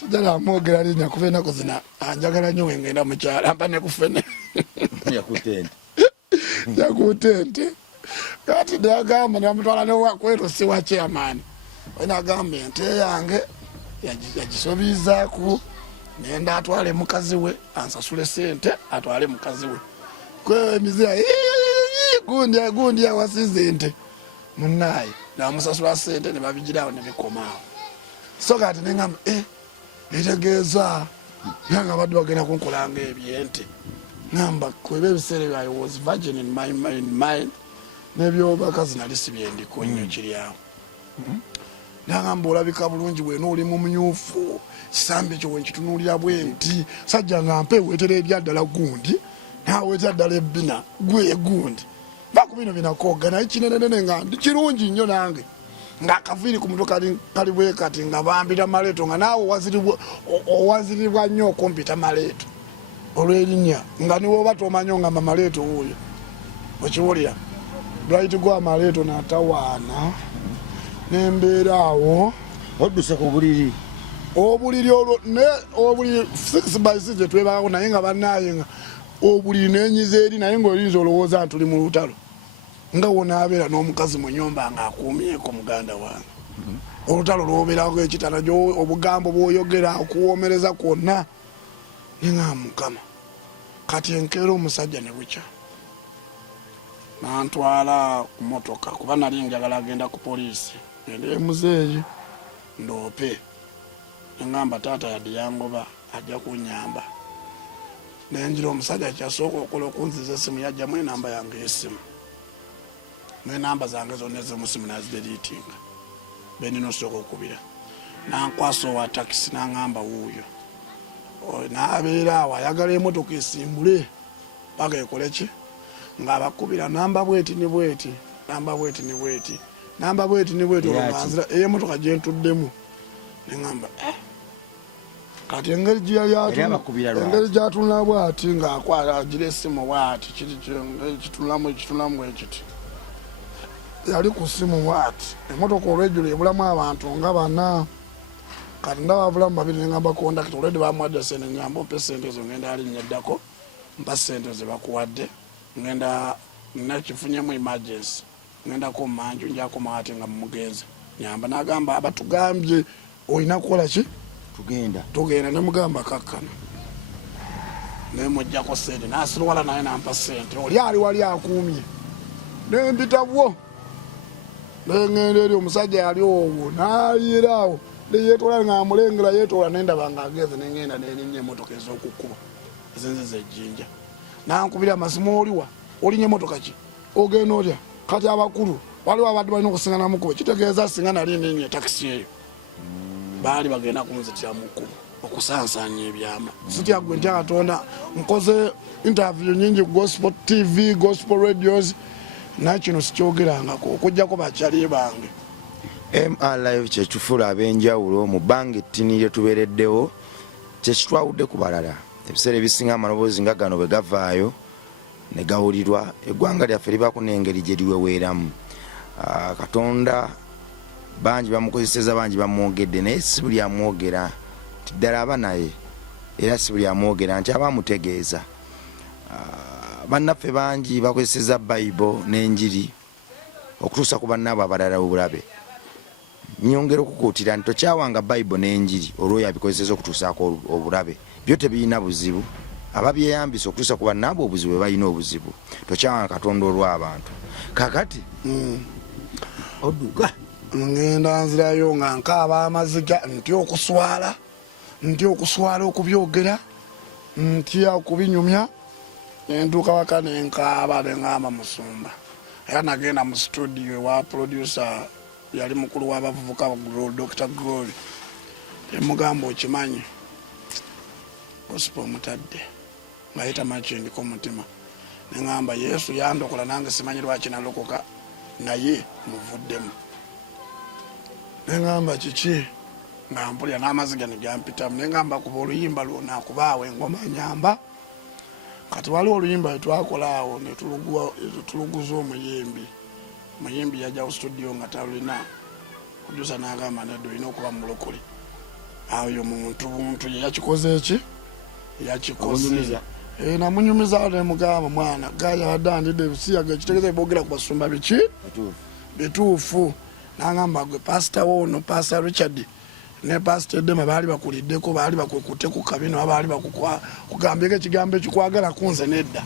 sijala amwogera linnya kuba ennaku zina anjagala nnyo wengenda mu kyalo ampa ne kufene yakutente kati ndagamba namutwala newakweto si wa chairman wenagamba ente yange yagisobizaaku nenda atwale mukazi we ansasule sente atwale mukazi we kwe emizira gundi awasize ente munnaye namusasula sente ne babigirawo ne bikomaawo. So kati nengamba etegeeza nanga badde bagenda kunkolanga ebyente ngamba kweba ebiseera byayo was virgin in my mind nebyobakazi nali sibyendiko nnyo kiri awo. Nangamba olabika bulungi bwena oli mu myufu kisambi ekyo wenkitunuulira bwenti sajja nga mpeweetera ebyaddala gundi naweetera ddala ebbina gwe gundi baku bino binakooga naye kinenenene nga ndi kirungi nnyo nange ng'akaviiri ku mutwe kali bwe kati nga bambira maleeto nga naawe owazirirwa nnyo okumpita maleeto olw'erinnya nga niwoba tomanyo nga maleeto wuuyo okiwulira lwayiti gwa maleeto n'atawaana nembeera awo odduse ku buliri obuliri olwo ne obuliri 6x6 gyetwebako naye nga bannaaye nga obuliri nenyiza eri naye ng'olinza olowooza nti tuli mu lutalo nga wonaabeera n'omukazi mu nnyumba ng'akuumyeko muganda wange. Olutalo lwobeerako ekitala obugambo bw'oyogera okuwoomereza kwonna ninga Mukama kati enkeera omusajja ne bukya nantwala ku motoka kuba nali njagala agenda ku poliisi ende muzeeyi ndoope engamba taata yadde yangoba ajja kunyamba nenjira omusajja kyasooka okola okunziza esimu yajjamu enamba yange y'essimu n'enamba zange zonna ez'omusimu nazideliitinga benina osooka okubira nankwasa owa takisi naŋŋamba wuuyo n'abeera awo ayagala emotoka esimbule paka ekoleki ng'abakubira namba bweti ni bweti namba bweti ni bweti namba bweti ni bweti olwanzira ey'emotoka gye ntuddemu neŋŋamba kati engeri gy'atunula bw'ati ng'akwata agira essimu bw'ati kitulamu ekiti yali ku ssimu bw'ati emmotoka olwejjula ebulamu abantu nga bana kati ndaba bulamu babiri neŋŋamba kondakita olwedde bamuwadde sente nyamba ompe sente ezo ngenda alinnyeddako mpa sente ze bakuwadde ngenda nakifunyemu emergency ngendako mumanju njakoma ate nga mumugenze nyamba n'agamba abatugambye olina kukola ki tugenda nemugamba kakkana nemujjako sente nasirwala naye nampa sente oli ali wali akuumye nempita bwo nengenda eri omusajja yali owo nayiraawo neyetoola nga amulengera yetoola nendaba nga agenze nengenda nerinnya emotoka ez'okukkuba ezenziza ejjinja nankubira amasimu oliwa olinnya emotoka ki ogenda otya kati abakulu waliwo abadde balina okusingana mukubo kitegeeza singa nali ninnya takisi eyo baali bagenda kunzitira mukubo okusansanya ebyama sitya gwe ntya Katonda nkoze interview nyingi gospel TV gospel radios naye kino sikyogerangako okujjako bakyali bange MR Live kyekifula ab'enjawulo mu bbanga ettini lye tubeereddewo kyekitwawudde ku balala ebiseera ebisinga amaloboozi nga gano bwe gavaayo ne gawulirwa eggwanga lyaffe libaako n'engeri gye liweweeramu Katonda bangi bamukozeseza bangi bamwogedde naye si buli amwogera tiddala aba naye era si buli amwogera nti aba amutegeeza bannaffe bangi bakozeseza Bayibuli n'enjiri okutuusa ku bannaabo abalala obulabe nyongera okukuutira nti tokyawanga Bayibuli n'enjiri olwoyo abikozeseza okutuusaako obulabe byo tebirina buzibu ababyeyambisa okutuusa ku bannaabo obuzibu bwe balina obuzibu tokyawanga Katonda olw'abantu kakati oduga ngenda nzirayo nga nkaaba amaziga ntya okuswala okubyogera ntya okubinyumya nentuuka waka nenkaaba neŋŋamba Musumba era nagenda mu studio wa producer yali mukulu w'abavubuka Dr. Glory emugamba okimanyi gospel omutadde nga yetamakindiko omutima neŋŋamba Yesu yandokola nange simanyi lwaki nalokoka naye muvuddemu neŋŋamba kiki nga mpulira n'amaziga ne gampitamu neŋŋamba kuba oluyimba lwona kubaawo engoma nyamba kati waliwo oluyimba lwetwakola awo netuluguza omuyimbi yajja ku studio nga talina producer n'agamba nedda olina okuba mulokole awo yo muntu yakikoze eki yakikoze namunyumizawo nemugamba mwana gayabadde andidde ebisiyaga ekitegeeza ebogera ku basumba biki bituufu nagamba gwe pastor wono Pastor Richard ne Pastor Dema baali bakuliddeko baali bakwekutte ku kabino abaali bakugambyeko ekigambo ekikwagala kunze nedda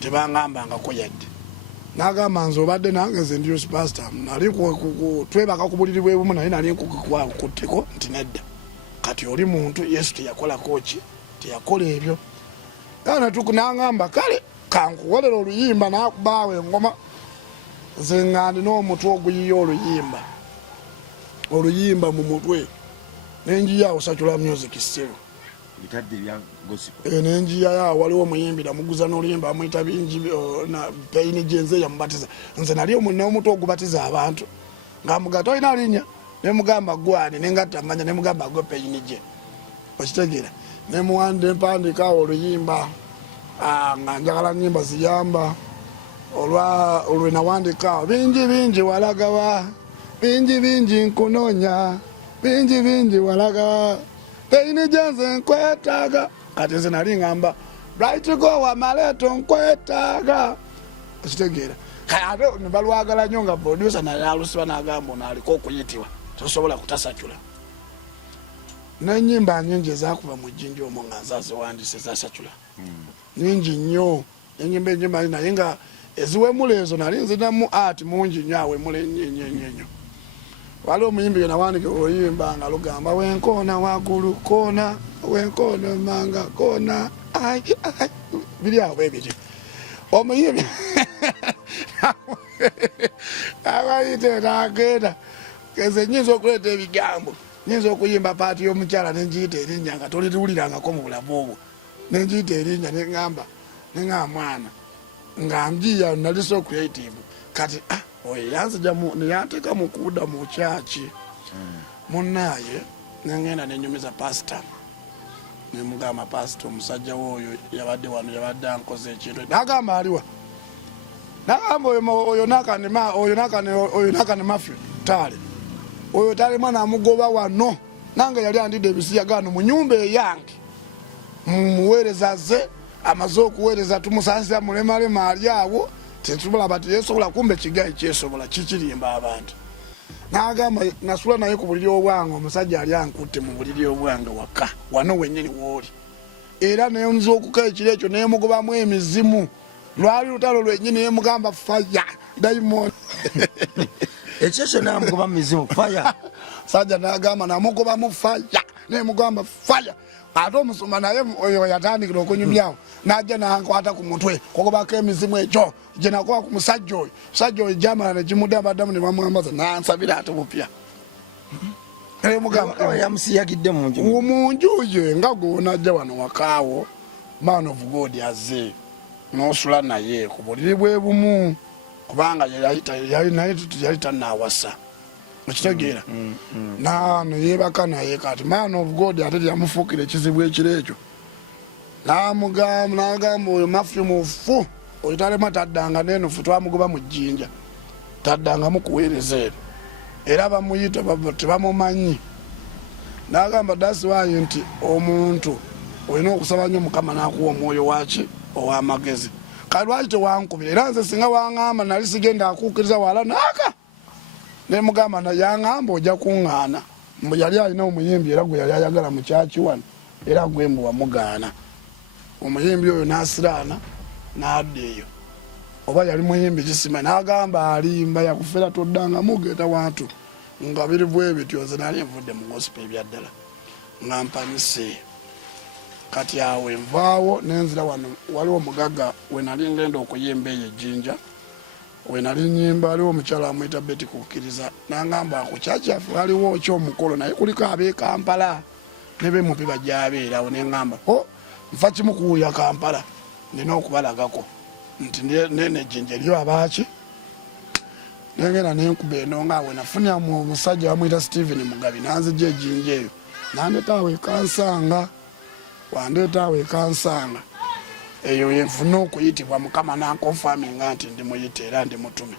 tebangambangako yadde nagamba nze obadde nange nze ndiyo pastor nali twebaka ku buliri bwe bumu naye nali nkukutteko nti nedda kati oli muntu Yesu teyakolako ki teyakola ebyo nangamba kale kankuwolera oluyimba nakubaawo engoma nze nga ndina omutwe oguyiya oluyimba mu mutwe nenjiyawo Secular Music Stereo nenjiyayo waliwo omuyimbi namuguza n'oluyimba amuyita bingi peyini gyenze yamubatiza nze nali n'omutwe ogubatiza abantu ngamuga tolina alinnya nemugamba gwani nengatta manya nemugamba gwe peyini gye okitegeera nemuwanda empandikaawo oluyimba nga njagala nnyimba ziyamba olwe nawandikaawo bingi walagawa bingi nkunoonya bingi walagawa peyini gyenze nkwetaaga kati nze nali ngamba bright go wamaleto nkwetaaga okitegeera ate nebalwagala nnyo nga producer naye alusiba n'agamba ono aliko okuyitibwa tosobola kutasacula n'ennyimba nyingi ezakuba mu jjinja omwo nga nzaziwandiise zasacula nyingi nnyo enyimba naye nga eziwemula ezo nali nzinamu ati mungi nnyo awemula ennyo waliwo omuyimbi ge nawandika oluyimba nga lugamba wenkoona waggulu koona wenkoona manga koona biri awo bebiri omuyimbi abayite nagenda keze nyinza okuleeta ebigambo nyinza okuyimba paati y'omukyala nenjiyita erinnya nga tolituwulirangako mu bulamu obwo nenjiyita erinnya neŋŋamba mwana nga njiya nali so creative kati oyo yanzija neyanteeka mukuuda mu kyaki munnaaye nengenda nenyumiza pasita nemugamba pasita omusajja woyo yabadde wano yabadde ankoze ekintu nagamba aliwa nagamba oyo nakane mafyo tale oyo tale mwana amugoba wano nange yali andidde ebisiyagano mu nyumba eyange mumuweereza ze amaze okuweereza tumusanzira mulemalema ali awo tetusobola bati yesobola kumbe kigayi kyesobola kikirimba abantu nagamba nasula naye ku buliri obwange omusajja ali ankutte mu buliri obwange waka wano wennyini wooli era neyonza okuka ekiro ekyo nemugobamu emizimu lwali lutalo lwennyini nemugamba faya daimoni ekyo namugoba mu mizimu faya sajja nagamba namugobamu faya nemugamba faya ate omusumba naye oyo yatandikira okunyumyawo najja nankwata ku mutwe kugobako emizimu ekyo gyenakuba ku musajja oyo jamala negimudambaddamu nebamwambaza nansabira ate bupya yamusiyagidde munju ye nga gonajja wano wakaawo man of God aze nosula naye ku buliri bwe bumu kubanga yali tannawasa okitegeera neyebaka naye kati man of God ate yamufuukira ekizibu ekiro ekyo nagamba oyo mafyu mufu oyo talema taddanga nenufu twamugoba mu jjinja taddangamu kuweereza eno era bamuyita tebamumanyi nagamba dasiwayo nti omuntu olina okusaba nnyo mukama nakuwa omwoyo waki ow'amagezi kale lwaki tewankubira era nze singa waŋŋamba nali sigenda akuukiriza wala naaka nemugamba yaŋŋamba ojja kuŋŋaana mbu yali alina omuyimbi era gwe yali ayagala mu kyaki wano era gwe mbu wamugaana omuyimbi oyo nasiraana n'adda eyo oba yali muyimbi kisima nagamba alimba yakufera toddanga mugeta wantu nga biri bwe bityo nze nali nvudde mu gospel ebyaddala nga mpanyise kati awo envaawo nenzira wano waliwo omugagga we nali ngenda okuyimba eyo ejjinja we nali nyimba aliwo omukyala amuyita Betty kukkiriza nangamba ku kyakyafe waliwo kyomukolo naye kuliko ab'e Kampala ne bemupi bajja abeerawo neŋŋamba nfa kimu kuwuya Kampala nina okubalagako nti nene ejjinja eryo abaaki nengenda nenkuba eno ngaawe nafunyamu omusajja bamuyita Stephen Mugabi nanzija ejjinja eyo nandetaawo ekansanga wandeetaawo ekansanga eyo yenfuna okuyitibwa mukama nankonfaminga nti ndi muyite era ndi mutume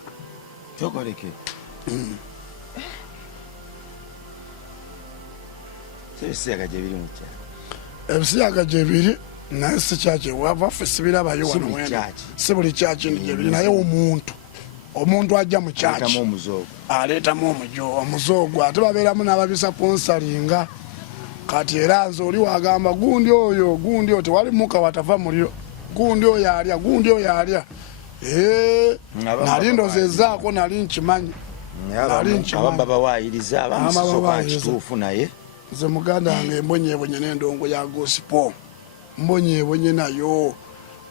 kyokoleke ebisiyaga gyebiri naye si kyaki wava ffe sibirabayo wano si buli kyaki ndi gyebiri naye omuntu ajja mu kyaki aleetamu omuzoogo ate babeeramu n'ababisaponsalinga kati era nze oli wagamba gundi oyo tewali muka watava muliro gundi oyo alya nali ndozezaako nali nkimanyi ababawayiriza abamusoka kituufu naye nze muganda wange mbonyebonye n'endongo ya gospel mbonyebonye nayo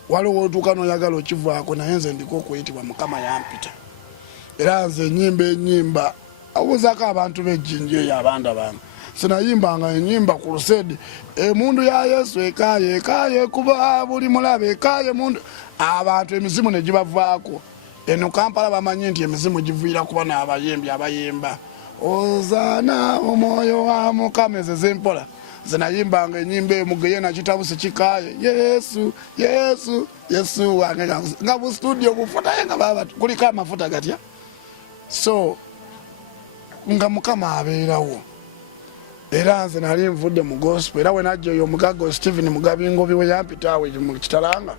waliwo otuuka noyagala okivaako naye nze ndiko okuyitibwa mukama yampita era nze enyimba abuuzaako abantu b'ejjinja eyo abanda bange sinayimbanga enyimba ku lusedi emundu ya Yesu ekaye kuba buli mulabe ekaye mundu abantu emizimu ne gibavaako eno Kampala bamanyi nti emizimu giviira kuba n'abayembi abayemba ozana omwoyo wa mukama ezo zempola zinayimbanga enyimba emugeye nakitabuse kikaye Yesu wange nga bu studio bufutaye nga baba kuliko amafuta gatya so nga mukama abeerawo era nze nali nvudde mu gospel era we najja oyo omugagga Stephen Mugabi Ngobi we yampitaawo mu Kitalanga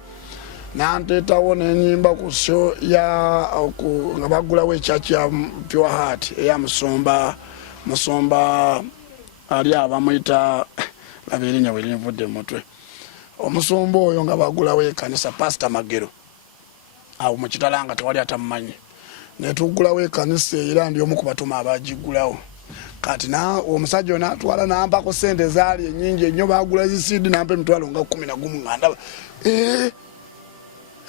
nanteetawo n'enyimba ku show nga baggulawo ekyaki ya Pure Heart eya musumba ali abamuyita babirinya we linvudde mu mutwe omusumba oyo nga baggulawo ekanisa Pastor Magero awo mu Kitalanga tewali atamumanyi netuggulawo ekanisa era ndi omu ku batuma abagiggulawo kati na omusajja onatwala nampako sente zaali ennyingi ennyo bagula zisidi nampa emitwalo nga 11 nga ndaba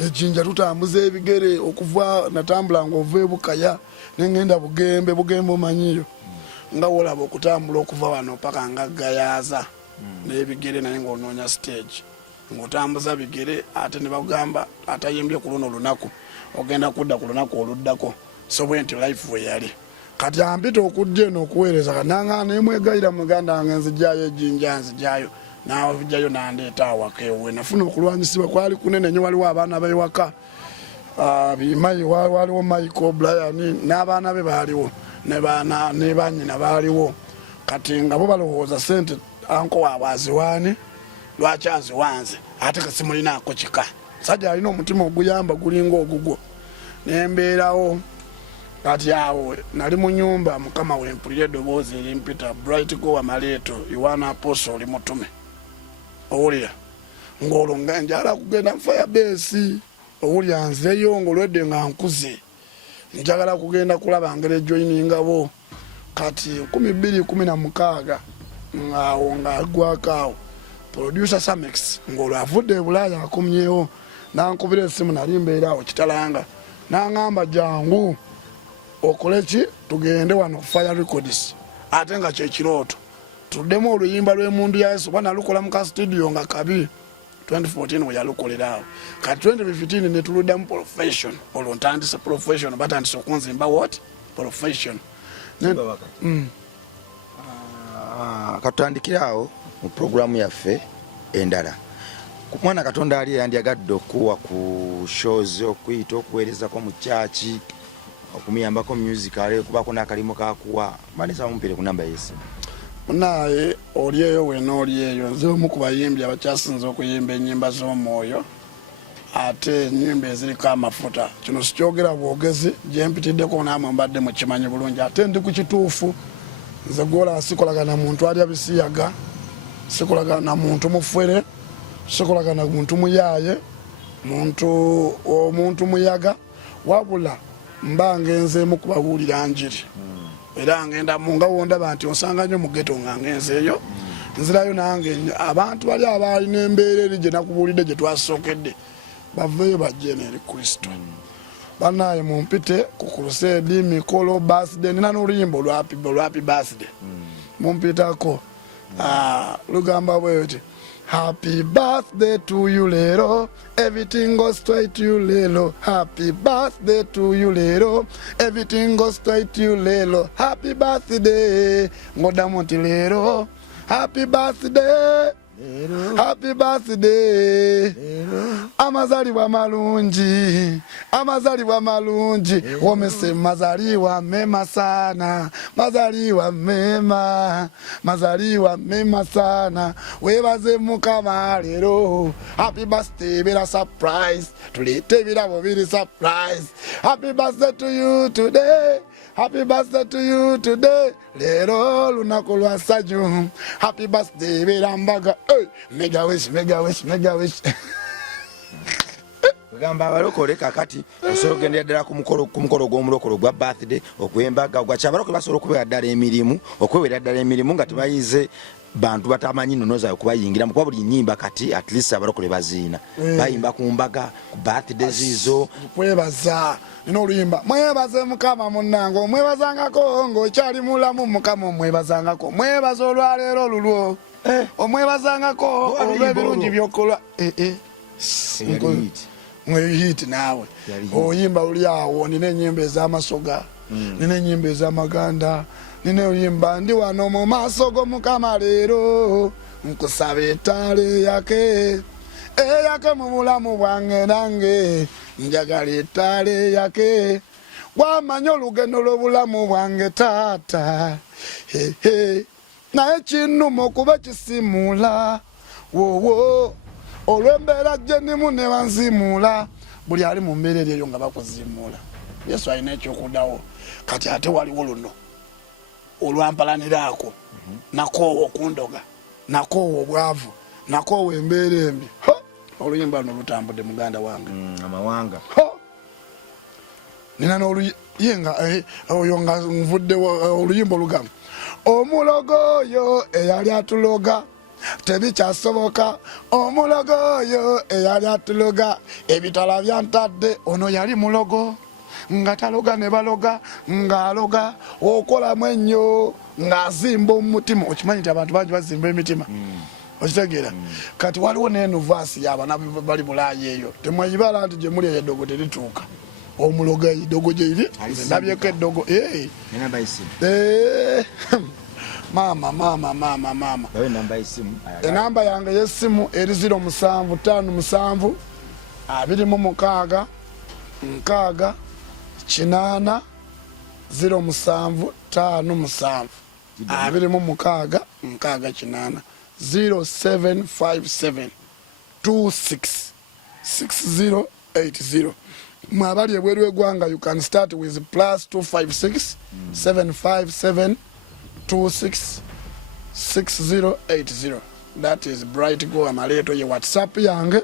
ejjinja tutambuza ebigere okuva natambula ng'ova ebukaya nengenda bugembe omanyiyo nga wolaba okutambula okuva wano paka nga gayaza n'ebigere naye ng'onoonya stage ng'otambuza bigere ate ne bagamba atayimbye ku luno olunaku ogenda kudda ku lunaku oluddako so bwe nti life we yali kati ampita okujja eno okuweereza kananga nemwegayira muganda wange nzijjayo ejjinja nzijjayo n'avujjayo n'andeeta awaka ewe nafuna okulwanyisibwa kwali kunene nnyo waliwo abaana b'ewaka bimayi waliwo Michael Brian n'abaana be baaliwo ne bannyina baaliwo kati nga bo balowooza sente anko waabwe aziwaani lwaki aziwanze ate kasimulinaako kika sajja alina omutima oguyamba gulinga ogugwo nembeerawo kati awo nali mu nyumba mukama wempulira eddoboozi erimpita Bright Gowa Maleeto Iwana Apostle oli mutume owulira ng'olwo nga njala kugenda Firebase owulira nzireyo ng'olwedde nga nkuze njagala kugenda kulaba ngeri joiningabo kati 2016 ng'awo ng'agwakaawo producer Samex ng'olwo avudde Bulaaya akomyewo nankubira essimu nali mbeeraawo Kitalanga n'aŋŋamba jangu okole ki tugende wano Fire Records ate nga kyekirooto tuddemu oluyimba lw'emundu ya Yesu bwana lukola mu ka studio nga kabi 2014 we yalukolerawo kati 2015 ne tuluddamu profession olwo ntandise profession batandise okunzimba what profession katutandikirawo mu programu yaffe endala mwana Katonda ali yandyagadde okuwa ku shows okuyita okuweerezako mu church okumuyambako musical kubako n'akalimu kakuwa manisa mumpire ku namba y'essimu naye olieyo wena olieyo nze omu ku bayimbi abakyasinze okuyimba ennyimba z'omwoyo ate ennyimba eziriko amafuta kino sikyogera bwogezi gye mpitiddeko naamwe mbadde mukimanyi bulungi ate ndi ku kituufu nze gwola sikolagana muntu alya bisiyaga sikolagana muntu mufere sikolagana muntu muyaaye omuntu muyaga wabula mba ngenzeemu kubabuulira njiri era ngenda munga wondaba nti osanga nnyo mu ghetto nga ngenzeeyo nzirayo nange abantu bali abaalina embeera eri gye nakubuulidde gye twasookedde baveeyo bajje n'eri Kristo banaye mumpite ku crusade mikolo birthday nina n'oluyimba olwapi birthday mumpitako lugamba bweti Happy birthday to you, Lero. Everything goes straight to you, Lelo. Happy birthday to you, Lero. Everything goes straight to you, Lelo. Happy birthday, Ngodamonti Lero. Happy birthday, Lero. Happy birthday, Lero. Amazaliwa malunji, amazaliwa malunji. Womese mazaliwa mema sana, mazaliwa mema sana. Webaze mukama lero. Happy birthday, bira surprise. Tulete bira bobiri surprise. Happy birthday to you today. Happy birthday to you today. Lero lunaku lwa saju. Happy birthday birambaga. Mega wish. Gamba balokole kakati osobola ogendera ddala ku mukolo gw'omulokolo gwa birthday okwembaga gwacha abalokole basobola okubeera ddala emirimu okwewera ddala emirimu nga tebayize bantu batamanyi nnono zayo kubayingira mukuba buli nnyimba kati at least abalokole baziina bayimba ku mbaga ku birthday zizo kwebaza nina oluyimba mwebaze mukama munnange omwebazangako ng'okyali mulamu mukama omwebazangako mwebaza olwaleero lulwo omwebazangako olw'ebirungi by'okola mwehiti nawe oyimba oli awo nina ennyimba ez'amasoga nina ennyimba ez'amaganda nina oyimba ndi wano mu maaso g'omukama leero nkusaba ettaala eyake mu bulamu bwange nange njagala ettaala eyake gwamanya olugendo lw'obulamu bwange taata naye kinnuma okuba kisimula wowo olw'embeera gyennimu ne banzimula buli ali mu mbeera eryo nga bakuzimula Yesu alina ekyokuddawo kati ate waliwo luno olwampalaniraako nakoowa okundoga nakoowa obwavu nakoowa embeera embi oluyimba luno lutambudde muganda wange amawanga nina n'oluyenga oyo nga nvudde oluyimba olugamba omulogo oyo eyali atuloga tebikyasoboka omulogo oyo eyali atuloga ebitala byantadde ono yali mulogo nga taloga ne baloga ng'aloga okolamu ennyo ng'azimba omutima okimanyi nti abantu bangi bazimba emitima okitegeera kati waliwo n'enuvaasi y'abaana bali bulaayi eyo temweyibala nti gye muli eyo eddogo terituuka omuloga eddogo gye iri ndabyeko eddogo maama enamba yange y'essimu eri 0757 26 6 8 0757 26 6 0757 26 6080 mwabali ebweru w'eggwanga you can start with +256 757 26 6080 that is Bright Go Amaleto ye WhatsApp yange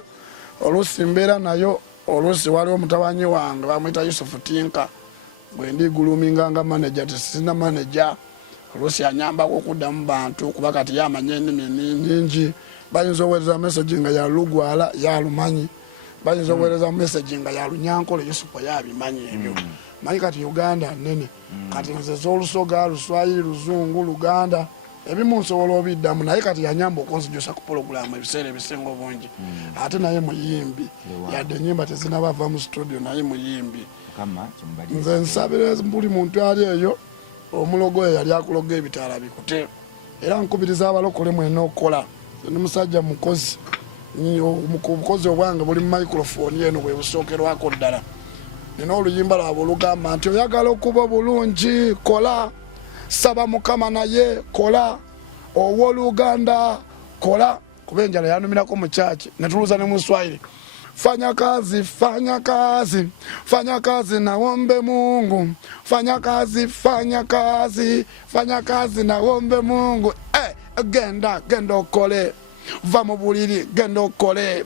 olusi mbeera nayo olusi waliwo mutabanyi wange bamwita Yusufu Tinka bwe ndi guluminga nga manager tesina manager olusi anyambako okuddamu bantu kuba kati yamanya ennimi nnyingi bayinza oweereza message nga ya Lugwala yalumanyi bayinza oweereza message nga ya Lunyankole Yusufu yabimanyi ebyo manyi kati Uganda nene kati nze z'Olusoga Luswayiri Luzungu Luganda ebimu nsobola obiddamu naye kati yanyamba okunzijusa ku pologulamu ebiseera ebisinga obungi ate naye muyimbi yadde ennyimba tezinabava mu studio naye muyimbi nze nsabira buli muntu ali eyo omulogo oyo yali akuloga ebitaala bikute era nkubiriza abalokole mwena okukola ndi musajja mukozi obukozi obwange buli mu microphone eno bwe busookerwako ddala nina oluyimba lwabwe olugamba nti oyagala okuba bulungi kola saba mukama naye kola ow'Oluganda kola kuba enjala yanumirako mu kyaki netuluza ne mu Swahili fanya kazi fanya kazi fanya kazi na ombe Mungu fanya kazi fanya kazi fanya kazi na ombe Mungu genda okole va mu buliri genda okole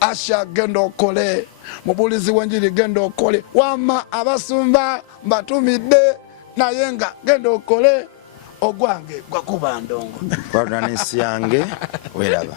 asha genda okole mubulizi w'enjiri genda okole wama abasumba mbatumidde naye nga genda okole ogwange gwakuba ndongo kwadana n'ensi yange weraba